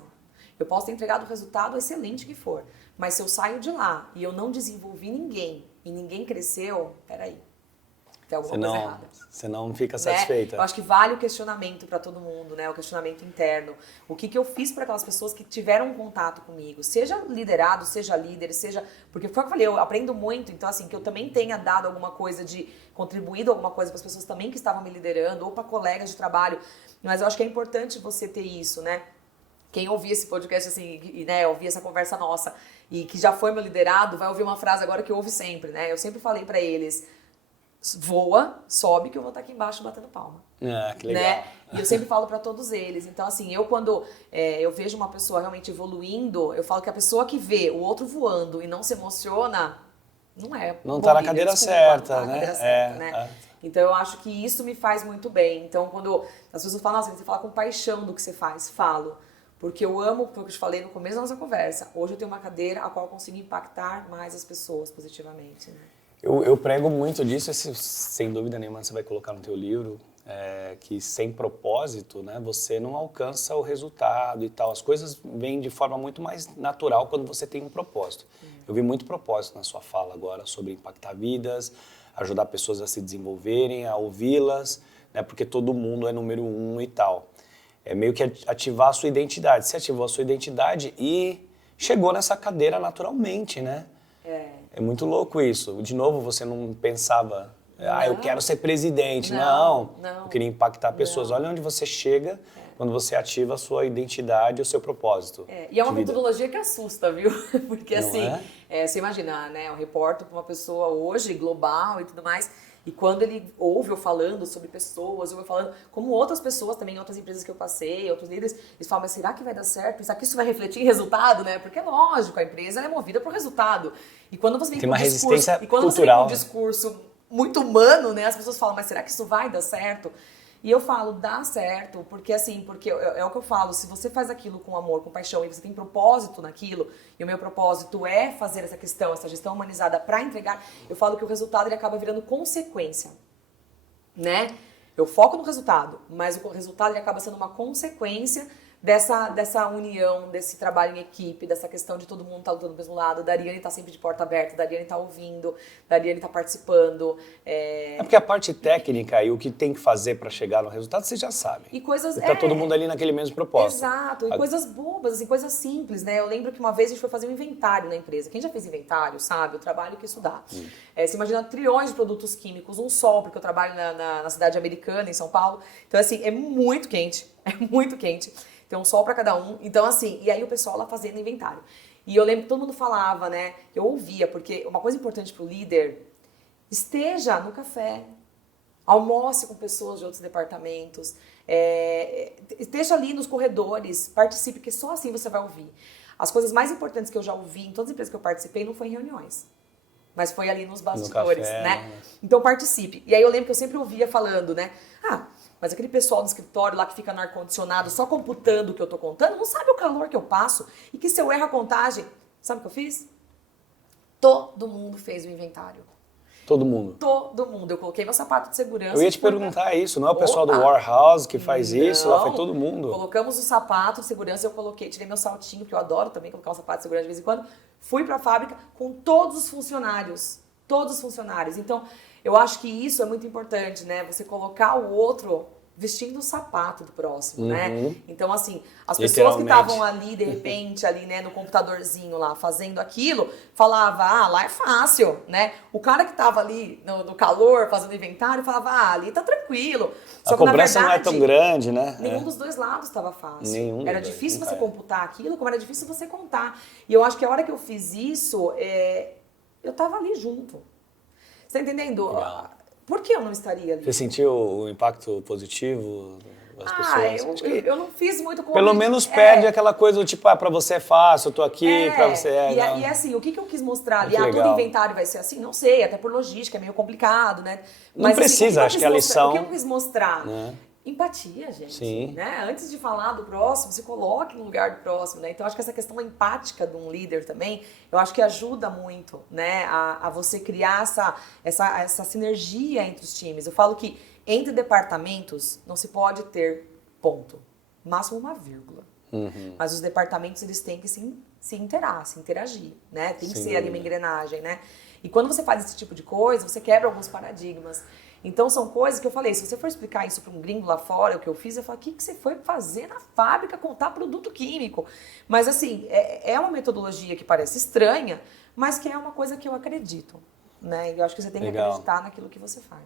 eu posso ter entregado o resultado excelente que for, mas se eu saio de lá e eu não desenvolvi ninguém e ninguém cresceu, peraí. Tem alguma coisa errada. Você não fica satisfeita. Né? Eu acho que vale o questionamento para todo mundo, né? O questionamento interno. O que eu fiz para aquelas pessoas que tiveram um contato comigo? Seja liderado, seja líder, seja... Porque foi o que eu falei, eu aprendo muito. Então, assim, que eu também tenha dado alguma coisa contribuído alguma coisa para as pessoas também que estavam me liderando ou para colegas de trabalho. Mas eu acho que é importante você ter isso, né? Quem ouvir esse podcast, assim, e, né, ouvir essa conversa nossa e que já foi meu liderado, vai ouvir uma frase agora que eu ouvo sempre, né? Eu sempre falei para eles... Voa, sobe que eu vou estar aqui embaixo batendo palma. Que legal. Né? E eu sempre falo para todos eles. Então, assim, quando eu vejo uma pessoa realmente evoluindo, eu falo que a pessoa que vê o outro voando e não se emociona, não é. Não tá na cadeira certa, né? Então, eu acho que isso me faz muito bem. Então, quando as pessoas falam, nossa, você fala com paixão do que você faz, falo. Porque eu amo, foi o que eu te falei no começo da nossa conversa. Hoje eu tenho uma cadeira a qual eu consigo impactar mais as pessoas positivamente, né? Eu prego muito disso, sem dúvida nenhuma você vai colocar no teu livro, que sem propósito, né, você não alcança o resultado e tal. As coisas vêm de forma muito mais natural quando você tem um propósito. Eu vi muito propósito na sua fala agora sobre impactar vidas, ajudar pessoas a se desenvolverem, a ouvi-las, né, porque todo mundo é número 1 e tal. É meio que ativar a sua identidade. Você ativou a sua identidade e chegou nessa cadeira naturalmente, né? É muito louco isso. De novo, você não pensava, eu quero ser presidente. Não. Eu queria impactar pessoas. Olha onde você chega quando você ativa a sua identidade e o seu propósito. E é uma metodologia que assusta, viu? Porque assim, você imagina, né? Eu reporto para uma pessoa hoje, global e tudo mais, e quando ele ouve eu falando sobre pessoas, ouve eu falando, como outras pessoas também, outras empresas que eu passei, outros líderes, eles falam, mas será que vai dar certo? Será que isso vai refletir em resultado, né? Porque é lógico, a empresa ela é movida por resultado. E quando você vem tem com uma resistência cultural, você vem com um discurso muito humano, né? As pessoas falam, mas será que isso vai dar certo? E eu falo, dá certo, porque assim, é o que eu falo, se você faz aquilo com amor, com paixão, e você tem propósito naquilo, e o meu propósito é fazer essa questão, essa gestão humanizada para entregar, eu falo que o resultado ele acaba virando consequência, né? Eu foco no resultado, mas o resultado ele acaba sendo uma consequência dessa união, desse trabalho em equipe, dessa questão de todo mundo estar lutando do mesmo lado, da Ariane estar sempre de porta aberta, da Ariane estar ouvindo, da Ariane estar participando. Porque a parte técnica e o que tem que fazer para chegar no resultado, vocês já sabem. E coisas... Tá todo mundo ali naquele mesmo propósito. Exato, e coisas bobas, assim, coisas simples, né? Eu lembro que uma vez a gente foi fazer um inventário na empresa. Quem já fez inventário sabe o trabalho que isso dá. Você imagina trilhões de produtos químicos, um sol, porque eu trabalho na cidade americana, em São Paulo. Então, assim, é muito quente, Tem um sol para cada um. Então, assim, e aí o pessoal lá fazendo inventário. E eu lembro que todo mundo falava, né? Eu ouvia, porque uma coisa importante para o líder, esteja no café, almoce com pessoas de outros departamentos, esteja ali nos corredores, participe, porque só assim você vai ouvir. As coisas mais importantes que eu já ouvi em todas as empresas que eu participei não foi em reuniões, mas foi ali nos bastidores, café, né? Então participe. E aí eu lembro que eu sempre ouvia falando, né? Mas aquele pessoal do escritório lá que fica no ar-condicionado só computando o que eu tô contando, não sabe o calor que eu passo. E que se eu erro a contagem, sabe o que eu fiz? Todo mundo fez o inventário. Todo mundo. Todo mundo. Eu coloquei meu sapato de segurança. Eu ia te perguntar isso, não é o pessoal do Warehouse que faz isso, lá foi todo mundo. Colocamos o sapato de segurança, eu coloquei, tirei meu saltinho, porque eu adoro também colocar um sapato de segurança de vez em quando. Fui para a fábrica com todos os funcionários. Todos os funcionários. Então, eu acho que isso é muito importante, né? Você colocar o outro vestindo o sapato do próximo, né? Então, assim, as pessoas que estavam ali, de repente, ali, né, no computadorzinho lá, fazendo aquilo, falava, lá é fácil, né? O cara que tava ali no calor, fazendo inventário, falava, ali tá tranquilo. Só a cobrança não é tão grande, né? Nenhum dos dois lados estava fácil. Era difícil você computar aquilo, como era difícil você contar. E eu acho que a hora que eu fiz isso, eu tava ali junto. Você tá entendendo? Legal. Por que eu não estaria ali? Você sentiu o impacto positivo das pessoas? Eu não fiz muito com pelo menos perde aquela coisa do tipo, pra você é fácil, eu tô aqui, pra você E assim, o que eu quis mostrar ali? Todo inventário vai ser assim? Não sei, até por logística, é meio complicado, né? Mas, não precisa, acho que a lição... O que eu quis mostrar? Né? Empatia, gente. Sim. Né? Antes de falar do próximo, se coloque no lugar do próximo, né? Então, acho que essa questão empática de um líder também, eu acho que ajuda muito, né? A você criar essa sinergia entre os times. Eu falo que entre departamentos não se pode ter ponto. Máximo uma vírgula. Mas os departamentos, eles têm que se interagir, né? Tem que ser ali uma engrenagem, né? E quando você faz esse tipo de coisa, você quebra alguns paradigmas. Então, são coisas que eu falei, se você for explicar isso para um gringo lá fora, o que eu fiz, eu falo, o que você foi fazer na fábrica, contar produto químico? Mas, assim, é uma metodologia que parece estranha, mas que é uma coisa que eu acredito, né? E eu acho que você tem que acreditar naquilo que você faz.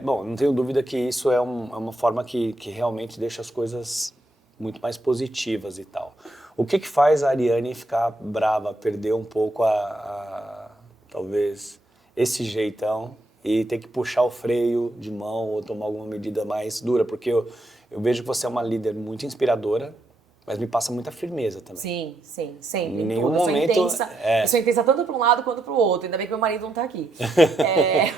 Bom, não tenho dúvida que isso é uma forma que realmente deixa as coisas muito mais positivas e tal. O que faz a Ariane ficar brava, perder um pouco talvez, esse jeitão e ter que puxar o freio de mão ou tomar alguma medida mais dura? Porque eu vejo que você é uma líder muito inspiradora, mas me passa muita firmeza também. Sim, sempre. Em nenhum momento... Eu sou intensa tanto para um lado quanto para o outro, ainda bem que meu marido não está aqui.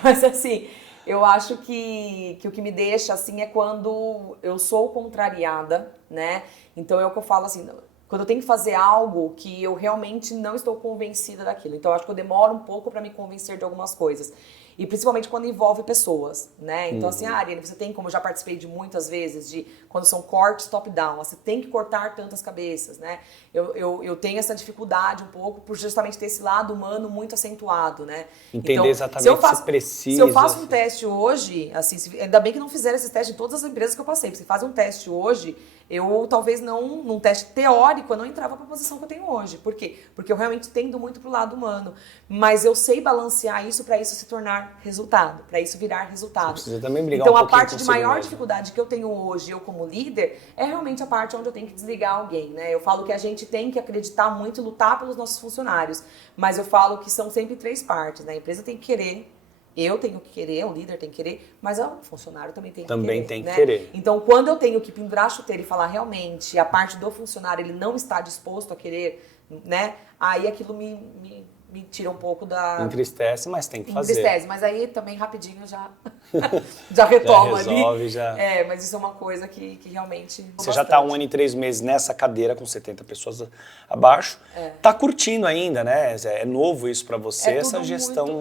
Mas assim, eu acho que o que me deixa assim é quando eu sou contrariada, né? Então é o que eu falo assim... Quando eu tenho que fazer algo que eu realmente não estou convencida daquilo. Então, eu acho que eu demoro um pouco para me convencer de algumas coisas. E principalmente quando envolve pessoas, né? Então, assim, Ariane, você tem, como eu já participei de muitas vezes, de quando são cortes top-down, você tem que cortar tantas cabeças, né? Eu tenho essa dificuldade um pouco por justamente ter esse lado humano muito acentuado, né? Entender então, exatamente o que você precisa. Se eu faço um teste hoje, assim, ainda bem que não fizeram esse teste em todas as empresas que eu passei. Porque se faz um teste hoje, eu talvez não, num teste teórico, eu não entrava para a posição que eu tenho hoje. Por quê? Porque eu realmente tendo muito pro lado humano. Mas eu sei balancear isso para isso se tornar resultado, para isso virar resultado. Você precisa também brigar então, um pouquinho a parte de maior mesmo. dificuldade que eu tenho hoje, eu como líder, é realmente a parte onde eu tenho que desligar alguém, né? Eu falo que a gente tem que acreditar muito e lutar pelos nossos funcionários. Mas eu falo que são sempre três partes, né? A empresa tem que querer, eu tenho que querer, o líder tem que querer, mas o funcionário também tem que querer. Também tem que né? querer. Então, quando eu tenho que pendurar a chuteira e falar realmente a parte do funcionário, ele não está disposto a querer, né? Aí aquilo me tira um pouco da... Entristece, mas tem que fazer. Entristece, mas aí também rapidinho já retoma já resolve, ali. Já... mas isso é uma coisa que realmente... Você já está 1 ano e 3 meses nessa cadeira com 70 pessoas abaixo. Tá curtindo ainda, né? É novo isso para você, essa gestão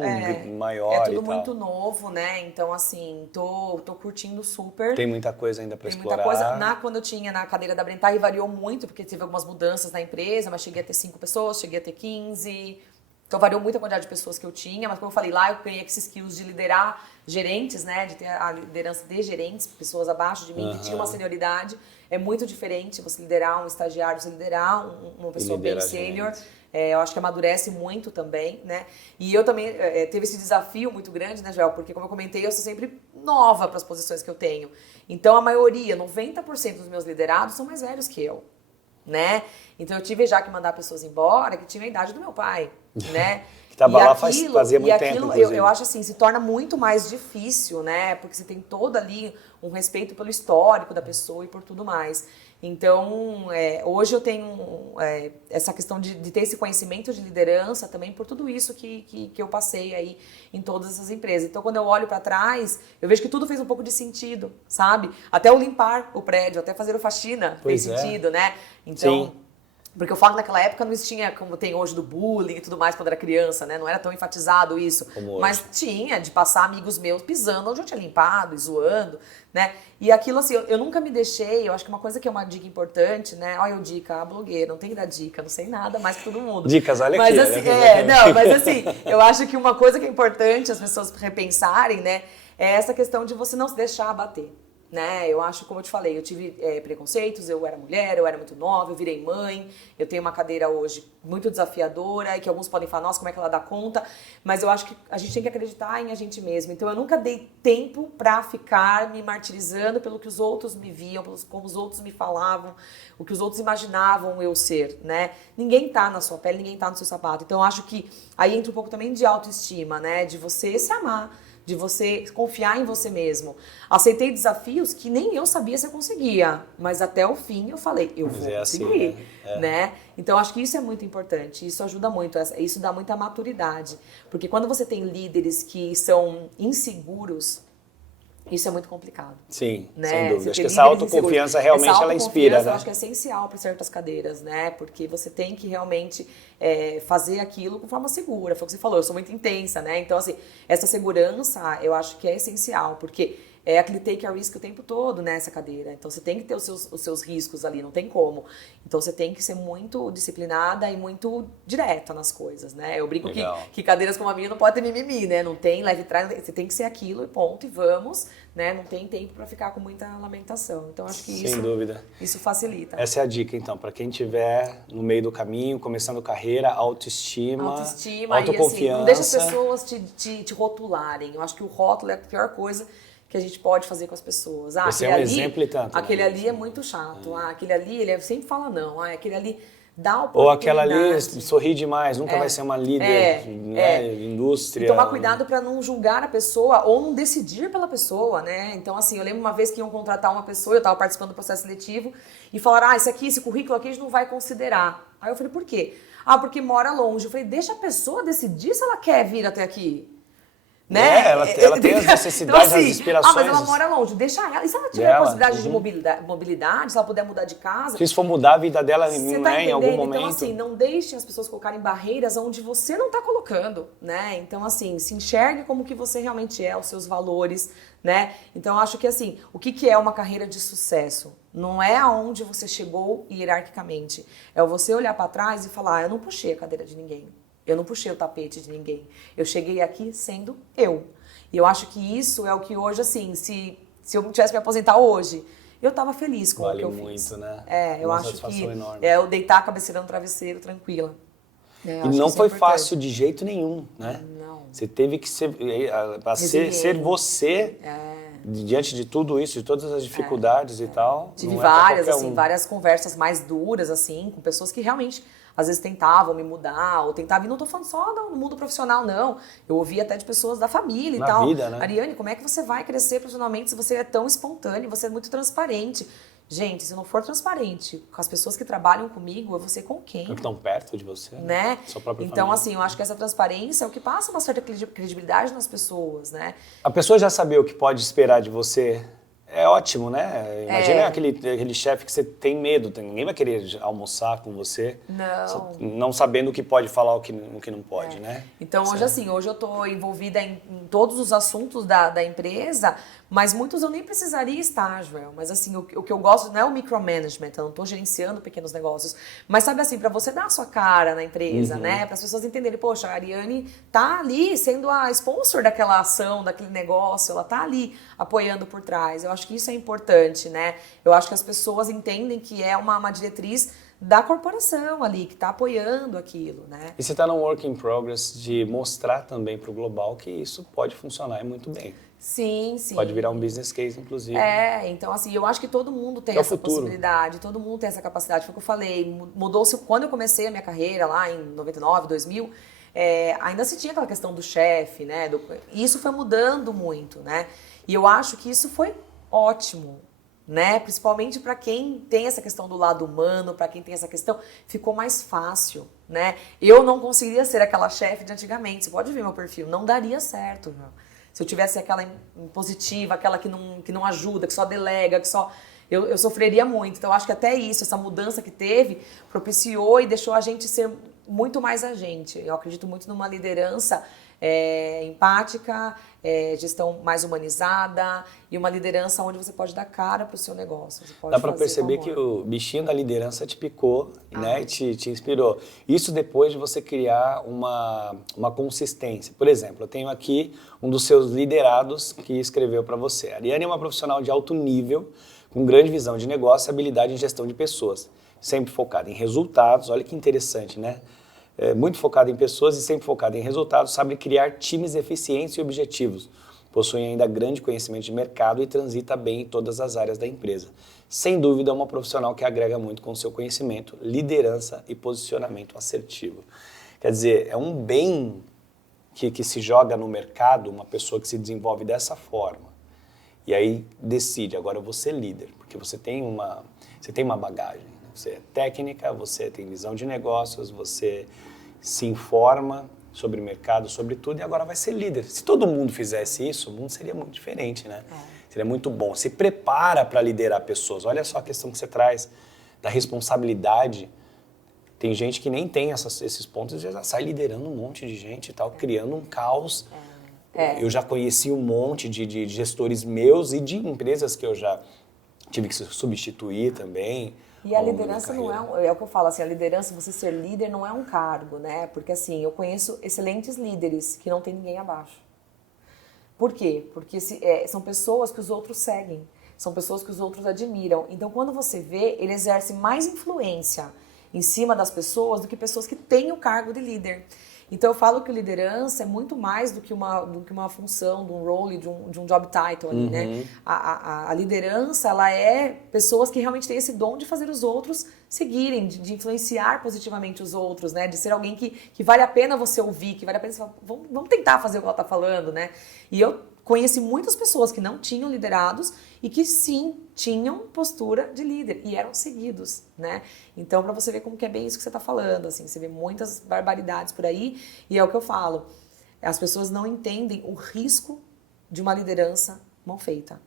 maior e tal. É tudo muito novo, né? Então, assim, tô curtindo super. Tem muita coisa ainda para explorar. Tem muita coisa. Quando eu tinha na cadeira da Brentar, variou muito, porque teve algumas mudanças na empresa, mas cheguei a ter 5 pessoas, cheguei a ter 15... Então, variou muito a quantidade de pessoas que eu tinha, mas como eu falei lá, eu ganhei esses skills de liderar gerentes, né? De ter a liderança de gerentes, pessoas abaixo de mim, que tinham uma senioridade. É muito diferente você liderar um estagiário, você liderar uma pessoa bem sênior. Eu acho que amadurece muito também, né? E eu também teve esse desafio muito grande, né, Joel? Porque, como eu comentei, eu sou sempre nova para as posições que eu tenho. Então, a maioria, 90% dos meus liderados são mais velhos que eu, né? Então, eu tive já que mandar pessoas embora que tinham a idade do meu pai, né? Que estava lá fazia muito tempo, eu acho assim, se torna muito mais difícil, né? Porque você tem todo ali um respeito pelo histórico da pessoa e por tudo mais. Então, hoje eu tenho essa questão de ter esse conhecimento de liderança também por tudo isso que eu passei aí em todas essas empresas. Então, quando eu olho para trás, eu vejo que tudo fez um pouco de sentido, sabe? Até o limpar o prédio, até fazer o faxina fez sentido, né? Então, sim. Porque eu falo que naquela época não tinha como tem hoje do bullying e tudo mais quando era criança, né? Não era tão enfatizado isso. Mas tinha de passar amigos meus pisando onde eu tinha limpado e zoando, né? E aquilo assim, eu nunca me deixei, eu acho que uma coisa que é uma dica importante, né? Olha, eu dica, a blogueira, não tem que dar dica, não sei nada mais que todo mundo. Dicas, olha mas, aqui. Assim, mas assim, eu acho que uma coisa que é importante as pessoas repensarem, né? É essa questão de você não se deixar abater. Né? Eu acho, como eu te falei, eu tive preconceitos, eu era mulher, eu era muito nova, eu virei mãe, eu tenho uma cadeira hoje muito desafiadora e que alguns podem falar, nossa, como é que ela dá conta? Mas eu acho que a gente tem que acreditar em a gente mesmo. Então eu nunca dei tempo pra ficar me martirizando pelo que os outros me viam, como os outros me falavam, o que os outros imaginavam eu ser, né? Ninguém tá na sua pele, ninguém tá no seu sapato. Então eu acho que aí entra um pouco também de autoestima, né? De você se amar, de você confiar em você mesmo. Aceitei desafios que nem eu sabia se eu conseguia, mas até o fim eu falei, eu vou conseguir, assim, né? Então acho que isso é muito importante, isso ajuda muito, isso dá muita maturidade, porque quando você tem líderes que são inseguros, isso é muito complicado. Sim, né? sem dúvida. Acho que essa autoconfiança realmente ela inspira, né? Eu acho que é essencial para certas cadeiras, né? Porque você tem que realmente fazer aquilo com forma segura. Foi o que você falou, eu sou muito intensa, né? Então, assim, essa segurança eu acho que é essencial, porque é aquele take a risk o tempo todo nessa cadeira. Então, você tem que ter os seus riscos ali, não tem como. Então, você tem que ser muito disciplinada e muito direta nas coisas, né? Eu brinco que cadeiras como a minha não pode ter mimimi, né? Não tem leve trás, você tem que ser aquilo e ponto, e vamos, né? Não tem tempo para ficar com muita lamentação. Então, acho que sem dúvida. Isso facilita. Essa é a dica, então, para quem estiver no meio do caminho, começando carreira, autoestima, autoconfiança. E assim, não deixa as pessoas te rotularem. Eu acho que o rótulo é a pior coisa que a gente pode fazer com as pessoas. Esse é um exemplo e tanto. Aquele ali é muito chato. Aquele ali, ele sempre fala não. Aquele ali dá oportunidade. Ou aquela ali sorri demais, nunca vai ser uma líder indústria. E tomar cuidado para não julgar a pessoa ou não decidir pela pessoa, né? Então, assim, eu lembro uma vez que iam contratar uma pessoa, eu estava participando do processo seletivo, e falaram, esse currículo aqui a gente não vai considerar. Aí eu falei, por quê? Porque mora longe. Eu falei, deixa a pessoa decidir se ela quer vir até aqui. Né? Ela tem as necessidades, então, assim, as inspirações. Mas ela mora longe, deixa ela. E se ela tiver a possibilidade de mobilidade, se ela puder mudar de casa... Se isso for mudar a vida dela em algum momento... Então, assim, não deixe as pessoas colocarem barreiras onde você não está colocando, né? Então, assim, se enxergue como que você realmente é, os seus valores, né? Então, eu acho que, assim, o que é uma carreira de sucesso? Não é aonde você chegou hierarquicamente. É você olhar para trás e falar, eu não puxei a cadeira de ninguém. Eu não puxei o tapete de ninguém. Eu cheguei aqui sendo eu. E eu acho que isso é o que hoje, assim, se eu tivesse me aposentar hoje, eu tava feliz com o que eu fiz. Vale muito, né? Eu acho que eu deitar a cabeceira no travesseiro tranquila. E não foi fácil de jeito nenhum, né? Não. Você teve que ser você diante de tudo isso, de todas as dificuldades e tal. Tive várias conversas mais duras, assim, com pessoas que realmente... Às vezes tentavam me mudar, ou tentavam, e não tô falando só no mundo profissional, não. Eu ouvi até de pessoas da família e tal. Na vida, né? Ariane, como é que você vai crescer profissionalmente se você é tão espontâneo, você é muito transparente? Gente, se eu não for transparente com as pessoas que trabalham comigo, eu vou ser com quem? Que estão perto de você, né? Sua própria então, família. Assim, eu acho que essa transparência é o que passa uma certa credibilidade nas pessoas, né? A pessoa já saber o que pode esperar de você é ótimo, né? Imagina aquele chefe que você tem medo, ninguém vai querer almoçar com você, não sabendo o que pode falar, o que não pode, né? Então, hoje eu tô envolvida em todos os assuntos da empresa, mas muitos eu nem precisaria estar, Joel. Mas assim, o que eu gosto não é o micromanagement, eu não tô gerenciando pequenos negócios, mas sabe assim, para você dar a sua cara na empresa, né? Para as pessoas entenderem, poxa, a Ariane tá ali sendo a sponsor daquela ação, daquele negócio, ela tá ali apoiando por trás. Eu acho que isso é importante, né? Eu acho que as pessoas entendem que é uma diretriz da corporação ali, que está apoiando aquilo, né? E você está num work in progress de mostrar também para o global que isso pode funcionar muito bem. Sim. Pode virar um business case, inclusive. Então assim, eu acho que todo mundo tem essa possibilidade, todo mundo tem essa capacidade. Foi o que eu falei, mudou-se quando eu comecei a minha carreira lá em 99, 2000, ainda se tinha aquela questão do chefe, né? E isso foi mudando muito, né? E eu acho que isso foi ótimo. né? Principalmente para quem tem essa questão do lado humano, para quem tem essa questão, ficou mais fácil, né? Eu não conseguiria ser aquela chefe de antigamente, você pode ver meu perfil, não daria certo, meu. Se eu tivesse aquela impositiva, aquela que não ajuda, que só delega, que só... Eu sofreria muito. Então, eu acho que até isso, essa mudança que teve, propiciou e deixou a gente ser muito mais a gente. Eu acredito muito numa liderança empática, gestão mais humanizada e uma liderança onde você pode dar cara para o seu negócio. Você pode Dá para perceber que o bichinho da liderança te picou, né? E te inspirou. Isso depois de você criar uma consistência. Por exemplo, eu tenho aqui um dos seus liderados que escreveu para você. A Ariane é uma profissional de alto nível, com grande visão de negócio e habilidade em gestão de pessoas. Sempre focada em resultados, olha que interessante, né? Muito focada em pessoas e sempre focada em resultados, sabe criar times eficientes e objetivos. Possui ainda grande conhecimento de mercado e transita bem em todas as áreas da empresa. Sem dúvida, é uma profissional que agrega muito com seu conhecimento, liderança e posicionamento assertivo. Quer dizer, é um bem que se joga no mercado, uma pessoa que se desenvolve dessa forma. E aí decide, agora eu vou ser líder, porque você tem uma bagagem. Você é técnica, você tem visão de negócios, você se informa sobre o mercado, sobre tudo, e agora vai ser líder. Se todo mundo fizesse isso, o mundo seria muito diferente, né? Seria muito bom. Se prepara para liderar pessoas. Olha só a questão que você traz da responsabilidade. Tem gente que nem tem esses pontos e já sai liderando um monte de gente e tal, criando um caos. Eu já conheci um monte de gestores meus e de empresas que eu já tive que substituir também. E a liderança não é o que eu falo, assim, a liderança, você ser líder não é um cargo, né? Porque assim, eu conheço excelentes líderes que não tem ninguém abaixo. Por quê? Porque são pessoas que os outros seguem, são pessoas que os outros admiram. Então, quando você vê, ele exerce mais influência em cima das pessoas do que pessoas que têm o cargo de líder. Então eu falo que liderança é muito mais do que uma função, de um role, de um job title ali, né? A liderança, ela é pessoas que realmente têm esse dom de fazer os outros seguirem, de influenciar positivamente os outros, né? De ser alguém que vale a pena você ouvir, que vale a pena você falar, vamos tentar fazer o que ela está falando, né? E eu conheci muitas pessoas que não tinham liderados e que sim tinham postura de líder e eram seguidos, né? Então, para você ver como que é bem isso que você está falando, assim, você vê muitas barbaridades por aí e é o que eu falo, as pessoas não entendem o risco de uma liderança mal feita,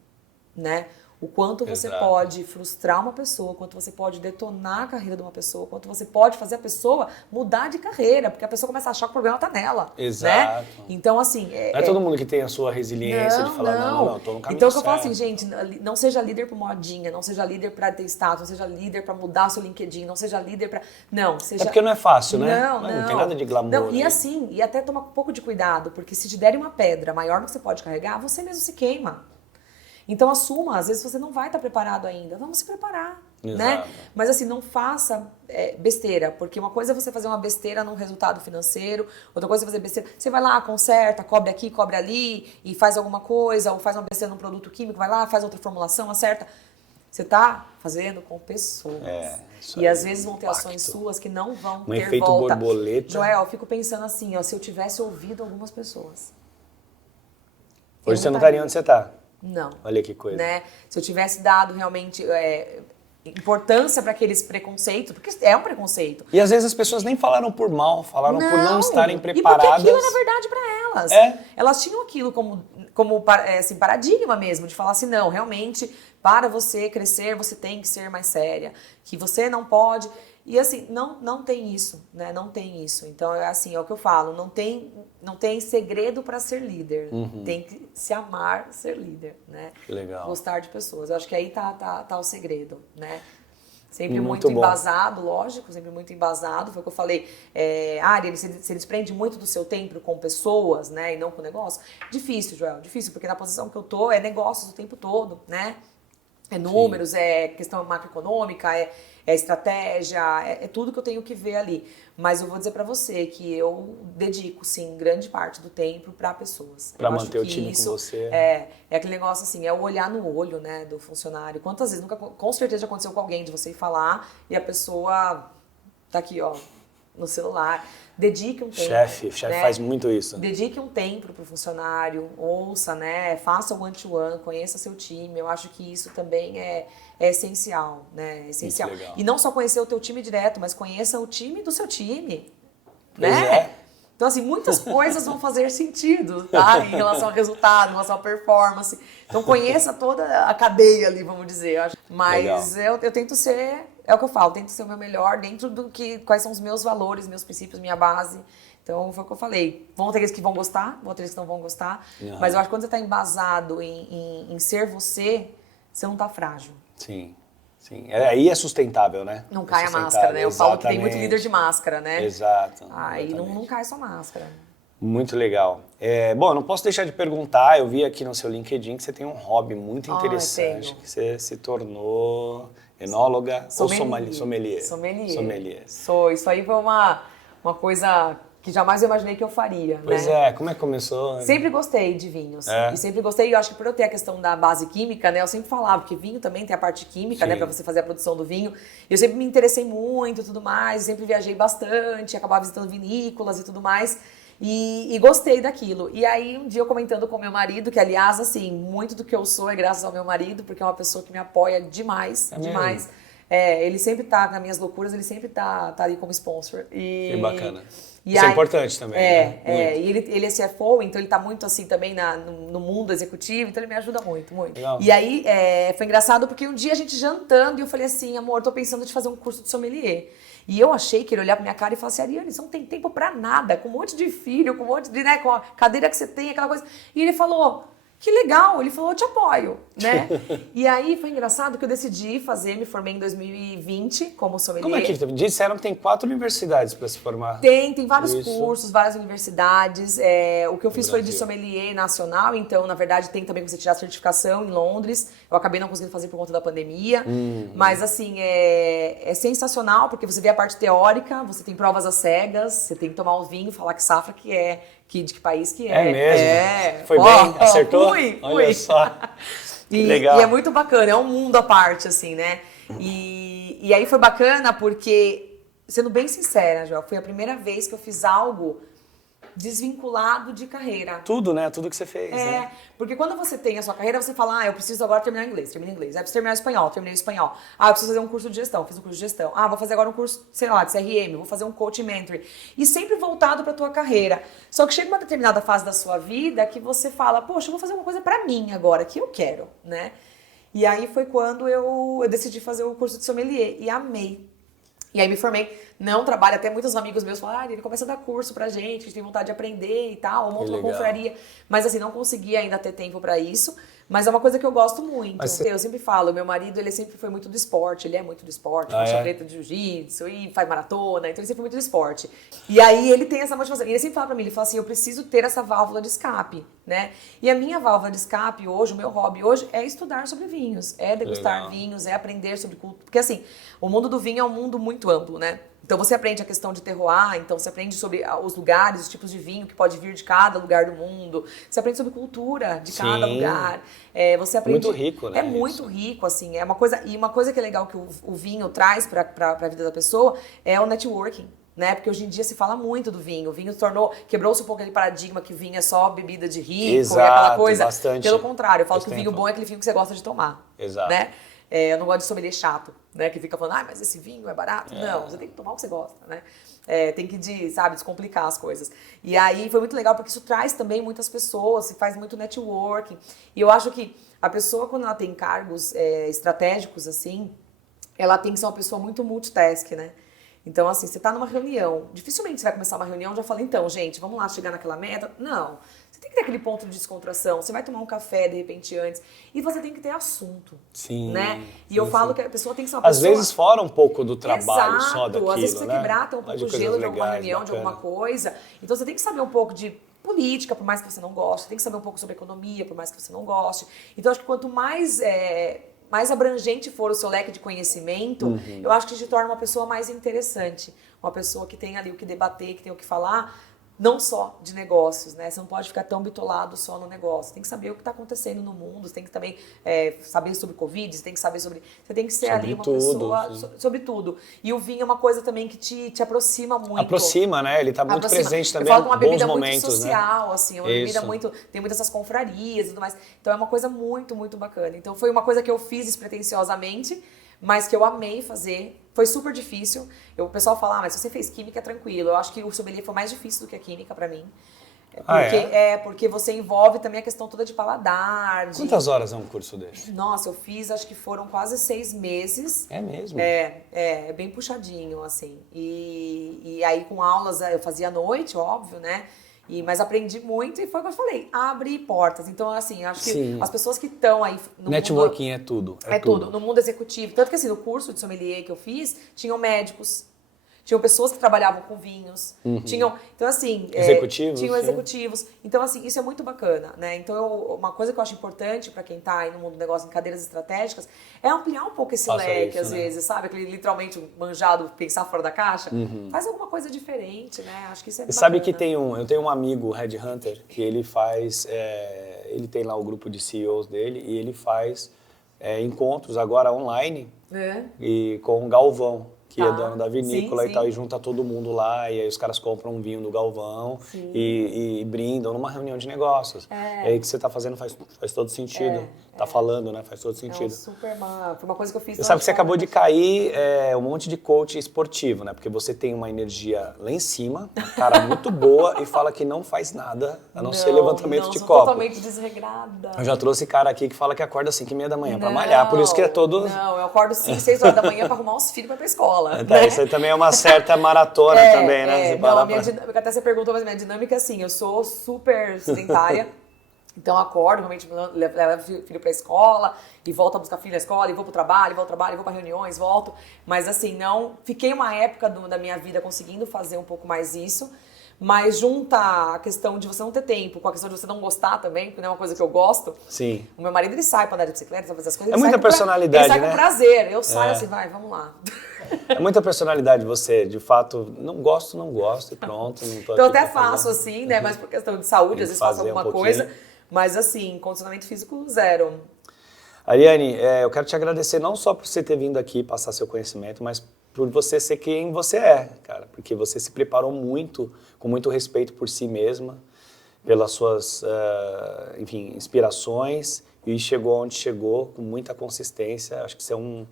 né? O quanto você pode frustrar uma pessoa, o quanto você pode detonar a carreira de uma pessoa, o quanto você pode fazer a pessoa mudar de carreira, porque a pessoa começa a achar que o problema está nela. Exato. Né? Então, assim... Não é todo mundo que tem a sua resiliência de falar, não, tô no caminho Então, o que certo. eu falo assim, gente, não seja líder por modinha, não seja líder para ter status, não seja líder para mudar o seu LinkedIn, não seja líder para... Não, seja... É porque não é fácil, né? Não tem nada de glamour. Não, e assim, e até tomar um pouco de cuidado, porque se te derem uma pedra maior do que você pode carregar, você mesmo se queima. Então assuma, às vezes você não vai estar preparado ainda, vamos se preparar, né? Mas assim, não faça besteira, porque uma coisa é você fazer uma besteira num resultado financeiro, outra coisa é fazer besteira, você vai lá, conserta, cobre aqui, cobre ali, e faz alguma coisa, ou faz uma besteira num produto químico, vai lá, faz outra formulação, acerta. Você está fazendo com pessoas. E às vezes vão ter ações suas que não vão ter efeito volta. Borboleta. Joel, eu fico pensando assim, ó, se eu tivesse ouvido algumas pessoas. Hoje você não estaria onde você está. Não. Olha que coisa. Né? Se eu tivesse dado realmente importância para aqueles preconceitos, porque é um preconceito. E às vezes as pessoas nem falaram por mal, falaram por não estarem preparadas. E porque aquilo é na verdade para elas. Elas tinham aquilo como assim, paradigma mesmo, de falar assim, não, realmente, para você crescer, você tem que ser mais séria, que você não pode... E assim, não tem isso, né? Não tem isso. Então, assim, é o que eu falo, não tem segredo para ser líder. Tem que se amar ser líder, né? Legal. Gostar de pessoas. Eu acho que aí tá o segredo, né? Sempre muito embasado, lógico, sempre muito embasado. Foi o que eu falei. Ele se desprende muito do seu tempo com pessoas, né? E não com negócio. Difícil, Joel, difícil, porque na posição que eu tô é negócios o tempo todo, né? É números, é questão macroeconômica, é estratégia, é tudo que eu tenho que ver ali. Mas eu vou dizer pra você que eu dedico, sim, grande parte do tempo pra pessoas. Pra manter o time com você. É aquele negócio assim, é o olhar no olho, né, do funcionário. Quantas vezes, com certeza já aconteceu com alguém de você ir falar e a pessoa tá aqui, ó, no celular. dedique um tempo. Chefe né? faz muito isso. Dedique um tempo para o funcionário, ouça, né? Faça o one-to-one, conheça seu time. Eu acho que isso também é essencial, né? Essencial. Legal. E não só conhecer o teu time direto, mas conheça o time do seu time, Pois né? é. Então, assim, muitas coisas vão fazer sentido, tá? Em relação ao resultado, em relação à performance. Então, conheça toda a cadeia ali, vamos dizer. Mas eu tento ser, é o que eu falo, tento ser o meu melhor dentro do que, quais são os meus valores, meus princípios, minha base. Então, foi o que eu falei. Vão ter aqueles que vão gostar, vão ter aqueles que não vão gostar. Mas eu acho que quando você está embasado em ser você, você não está frágil. Sim. Sim, aí é sustentável, né? Não cai a máscara, né? Eu falo que tem muito Exatamente. líder de máscara, né? Exato. Aí não exatamente. cai sua máscara. Muito legal. Bom, eu não posso deixar de perguntar, eu vi aqui no seu LinkedIn que você tem um hobby muito interessante, tenho. que você se tornou enóloga ou sommelier? Sommelier. Isso aí foi uma coisa que jamais eu imaginei que eu faria, Pois né? como é que começou? Sempre gostei de vinhos. É? E sempre gostei, e eu acho que por eu ter a questão da base química, né? Eu sempre falava que vinho também tem a parte química, né? Sim. Pra você fazer a produção do vinho. Eu sempre me interessei muito e tudo mais, sempre viajei bastante, acabava visitando vinícolas e tudo mais. E gostei daquilo. E aí, um dia eu comentando com meu marido, que aliás, assim, muito do que eu sou é graças ao meu marido, porque é uma pessoa que me apoia demais, demais. Ele sempre tá nas minhas loucuras, ele sempre tá ali como sponsor. Que bacana. E Isso aí, é importante também, né? E ele é CFO, então ele tá muito assim também no mundo executivo, então ele me ajuda muito, muito. Legal. E aí foi engraçado porque um dia a gente jantando e eu falei assim, amor, tô pensando em fazer um curso de sommelier. E eu achei que ele olhar pra minha cara e falar assim, Ariane, você não tem tempo pra nada, com um monte de filho, com um monte de, né, com a cadeira que você tem, aquela coisa. E ele falou, que legal, ele falou, eu te apoio, né? E aí foi engraçado que eu decidi me formei em 2020 como sommelier. Como é que disseram que tem 4 universidades para se formar? Tem vários cursos, várias universidades. O que eu fiz foi de sommelier nacional, então, na verdade, tem também que você tirar a certificação em Londres. Eu acabei não conseguindo fazer por conta da pandemia. Mas, assim, é sensacional, porque você vê a parte teórica, você tem provas às cegas, você tem que tomar o vinho, falar que safra que é, de que país que é. É mesmo? Foi Ó, bem? Acertou? Fui. Olha só. Legal. E é muito bacana, é um mundo à parte, assim, né? E aí foi bacana porque, sendo bem sincera, Joel, foi a primeira vez que eu fiz algo desvinculado de carreira. Tudo, né? Tudo que você fez, né? Porque quando você tem a sua carreira, você fala, eu preciso agora terminar inglês, termina inglês. Eu preciso terminar espanhol, terminei espanhol. Eu preciso fazer um curso de gestão, fiz um curso de gestão. Vou fazer agora um curso, sei lá, de CRM, vou fazer um coaching mentoring. E sempre voltado pra tua carreira. Só que chega uma determinada fase da sua vida que você fala, poxa, eu vou fazer uma coisa pra mim agora, que eu quero, né? E aí foi quando eu decidi fazer o curso de sommelier e amei. E aí me formei, não trabalho, até muitos amigos meus falaram, ele começa a dar curso pra gente, a gente tem vontade de aprender e tal, ou monta uma confraria. Mas assim, não consegui ainda ter tempo pra isso, mas é uma coisa que eu gosto muito. Eu sempre falo, meu marido, ele sempre foi muito do esporte, ele é muito do esporte, faixa preta de jiu-jitsu, e faz maratona, então ele sempre foi muito do esporte. E aí ele tem essa motivação, e ele sempre fala pra mim, ele fala assim, eu preciso ter essa válvula de escape, né? E a minha válvula de escape hoje, o meu hobby hoje, é estudar sobre vinhos, é degustar vinhos, é aprender sobre cultura, porque assim, o mundo do vinho é um mundo muito amplo, né? Então você aprende a questão de terroir, então você aprende sobre os lugares, os tipos de vinho que pode vir de cada lugar do mundo. Você aprende sobre cultura de cada lugar. Você aprende. Muito rico, né? É muito rico, assim. É uma coisa, e uma coisa que é legal que o vinho traz para a vida da pessoa é o networking. Né? Porque hoje em dia se fala muito do vinho. O vinho quebrou-se um pouco aquele paradigma que vinho é só bebida de rico, exato, e aquela coisa. Bastante. Pelo contrário, eu falo que o vinho bom é aquele vinho que você gosta de tomar. Exato. Né? Eu não gosto de sommelier chato, né? Que fica falando, mas esse vinho é barato. Não, você tem que tomar o que você gosta, né? Tem que, descomplicar as coisas. E aí foi muito legal, porque isso traz também muitas pessoas, se faz muito networking. E eu acho que a pessoa, quando ela tem cargos estratégicos, assim, ela tem que ser uma pessoa muito multitask, né? Então, assim, você tá numa reunião, dificilmente você vai começar uma reunião e já fala, então, gente, vamos lá chegar naquela meta. Não. Você tem que ter aquele ponto de descontração, você vai tomar um café, de repente, antes, e você tem que ter assunto, né? E eu falo que a pessoa tem que ser uma pessoa... Às vezes fora um pouco do trabalho só daquilo, às vezes você quebrar até um pouco o gelo de alguma reunião, de alguma coisa. Então você tem que saber um pouco de política, por mais que você não goste, tem que saber um pouco sobre economia, por mais que você não goste. Então acho que quanto mais abrangente for o seu leque de conhecimento, eu acho que te torna uma pessoa mais interessante. Uma pessoa que tem ali o que debater, que tem o que falar, não só de negócios, né? Você não pode ficar tão bitolado só no negócio. Tem que saber o que está acontecendo no mundo, você tem que também saber sobre Covid, você tem que saber sobre... Você tem que ser sobre ali uma tudo, pessoa... Sobre tudo. E o vinho é uma coisa também que te aproxima muito. Aproxima, né? Ele tá muito presente também. Eu falo que é uma bebida bons muito momentos, social, né? assim, uma bebida muito... Tem muitas essas confrarias e tudo mais. Então é uma coisa muito, muito bacana. Então foi uma coisa que eu fiz despretensiosamente, mas que eu amei fazer. Foi super difícil. O pessoal fala, mas se você fez química é tranquilo. Eu acho que o sommelier foi mais difícil do que a química pra mim. Porque você envolve também a questão toda de paladar. Quantas horas é um curso desse? Nossa, eu fiz, acho que foram quase 6 meses. É mesmo? É bem puxadinho, assim. E aí com aulas, eu fazia à noite, óbvio, né? Mas aprendi muito e foi o que eu falei, abre portas. Então, assim, acho que as pessoas que estão aí no networking mundo, é tudo. É tudo, no mundo executivo. Tanto que, assim, no curso de sommelier que eu fiz, tinham médicos, tinham pessoas que trabalhavam com vinhos, tinham... Então, assim... Executivos. Tinham executivos. Então, assim, isso é muito bacana, né? Então, uma coisa que eu acho importante para quem tá aí no mundo do negócio, em cadeiras estratégicas, é ampliar um pouco esse leque, às vezes, sabe? Aquele literalmente manjado, pensar fora da caixa. Faz alguma coisa diferente, né? Acho que isso é bacana. Sabe que eu tenho um amigo, Headhunter, que ele faz... ele tem lá o grupo de CEOs dele e ele faz encontros agora online e com o Galvão, que é dono da vinícola e tal, e junta todo mundo lá, e aí os caras compram um vinho do Galvão e brindam numa reunião de negócios. E aí o que você tá fazendo faz todo sentido. Tá falando, né? Faz todo sentido. Foi uma coisa que eu fiz. Você sabe que você acabou de cair um monte de coach esportivo, né? Porque você tem uma energia lá em cima, cara muito boa, e fala que não faz nada, a não ser levantamento de sou copo. Totalmente desregrada. Eu já trouxe cara aqui que fala que acorda às 5h30 da manhã pra malhar, por isso que é todo... Não, eu acordo 5, 6 horas da manhã pra arrumar os filhos pra ir pra escola. Tá, isso aí também é uma certa maratona também, né? Até você perguntou, mas minha dinâmica é assim, eu sou super sedentária, então eu acordo, realmente levo filho pra escola, e volto a buscar filho na escola, e vou pro trabalho, vou pra reuniões, volto, mas assim, não... Fiquei uma época da minha vida conseguindo fazer um pouco mais isso, mas junta a questão de você não ter tempo com a questão de você não gostar também, porque não é uma coisa que eu gosto. Sim. O meu marido, ele sai pra andar de bicicleta, pra fazer as coisas. É muita personalidade, né? Ele sai com prazer. Eu saio assim, vai, vamos lá. É muita personalidade você, de fato, não gosto e pronto. Não tô então aqui até faço assim, né? Mas por questão de saúde, às vezes faço alguma coisa. Mas assim, condicionamento físico, zero. Ariane, eu quero te agradecer não só por você ter vindo aqui passar seu conhecimento, mas por você ser quem você é, cara. Porque você se preparou muito, com muito respeito por si mesma, pelas suas, enfim, inspirações, e chegou onde chegou com muita consistência. Acho que você é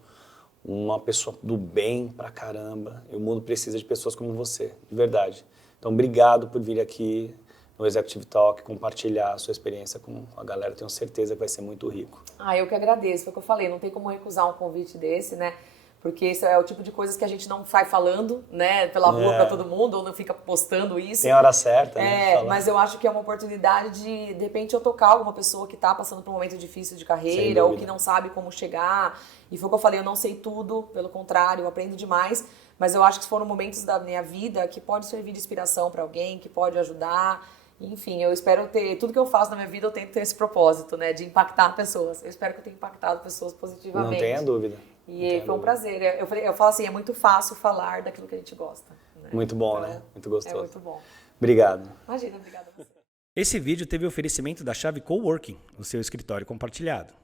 uma pessoa do bem pra caramba. E o mundo precisa de pessoas como você, de verdade. Então, obrigado por vir aqui no Executive Talk, compartilhar a sua experiência com a galera. Tenho certeza que vai ser muito rico. Eu que agradeço. Foi o que eu falei, não tem como recusar um convite desse, né? Porque isso é o tipo de coisas que a gente não sai falando, né, pela rua pra todo mundo, ou não fica postando isso. Tem a hora certa, né? Mas eu acho que é uma oportunidade de repente, eu tocar alguma pessoa que tá passando por um momento difícil de carreira, ou que não sabe como chegar. E foi o que eu falei, eu não sei tudo, pelo contrário, eu aprendo demais. Mas eu acho que foram momentos da minha vida que pode servir de inspiração pra alguém, que pode ajudar. Enfim, eu espero ter... Tudo que eu faço na minha vida, eu tento ter esse propósito, né, de impactar pessoas. Eu espero que eu tenha impactado pessoas positivamente. Não tenha dúvida. E foi um prazer. Eu falo assim, é muito fácil falar daquilo que a gente gosta. Né? Muito bom, então, né? Muito gostoso. É muito bom. Obrigado. Imagina, obrigada a você. Esse vídeo teve oferecimento da Chave Coworking, o seu escritório compartilhado.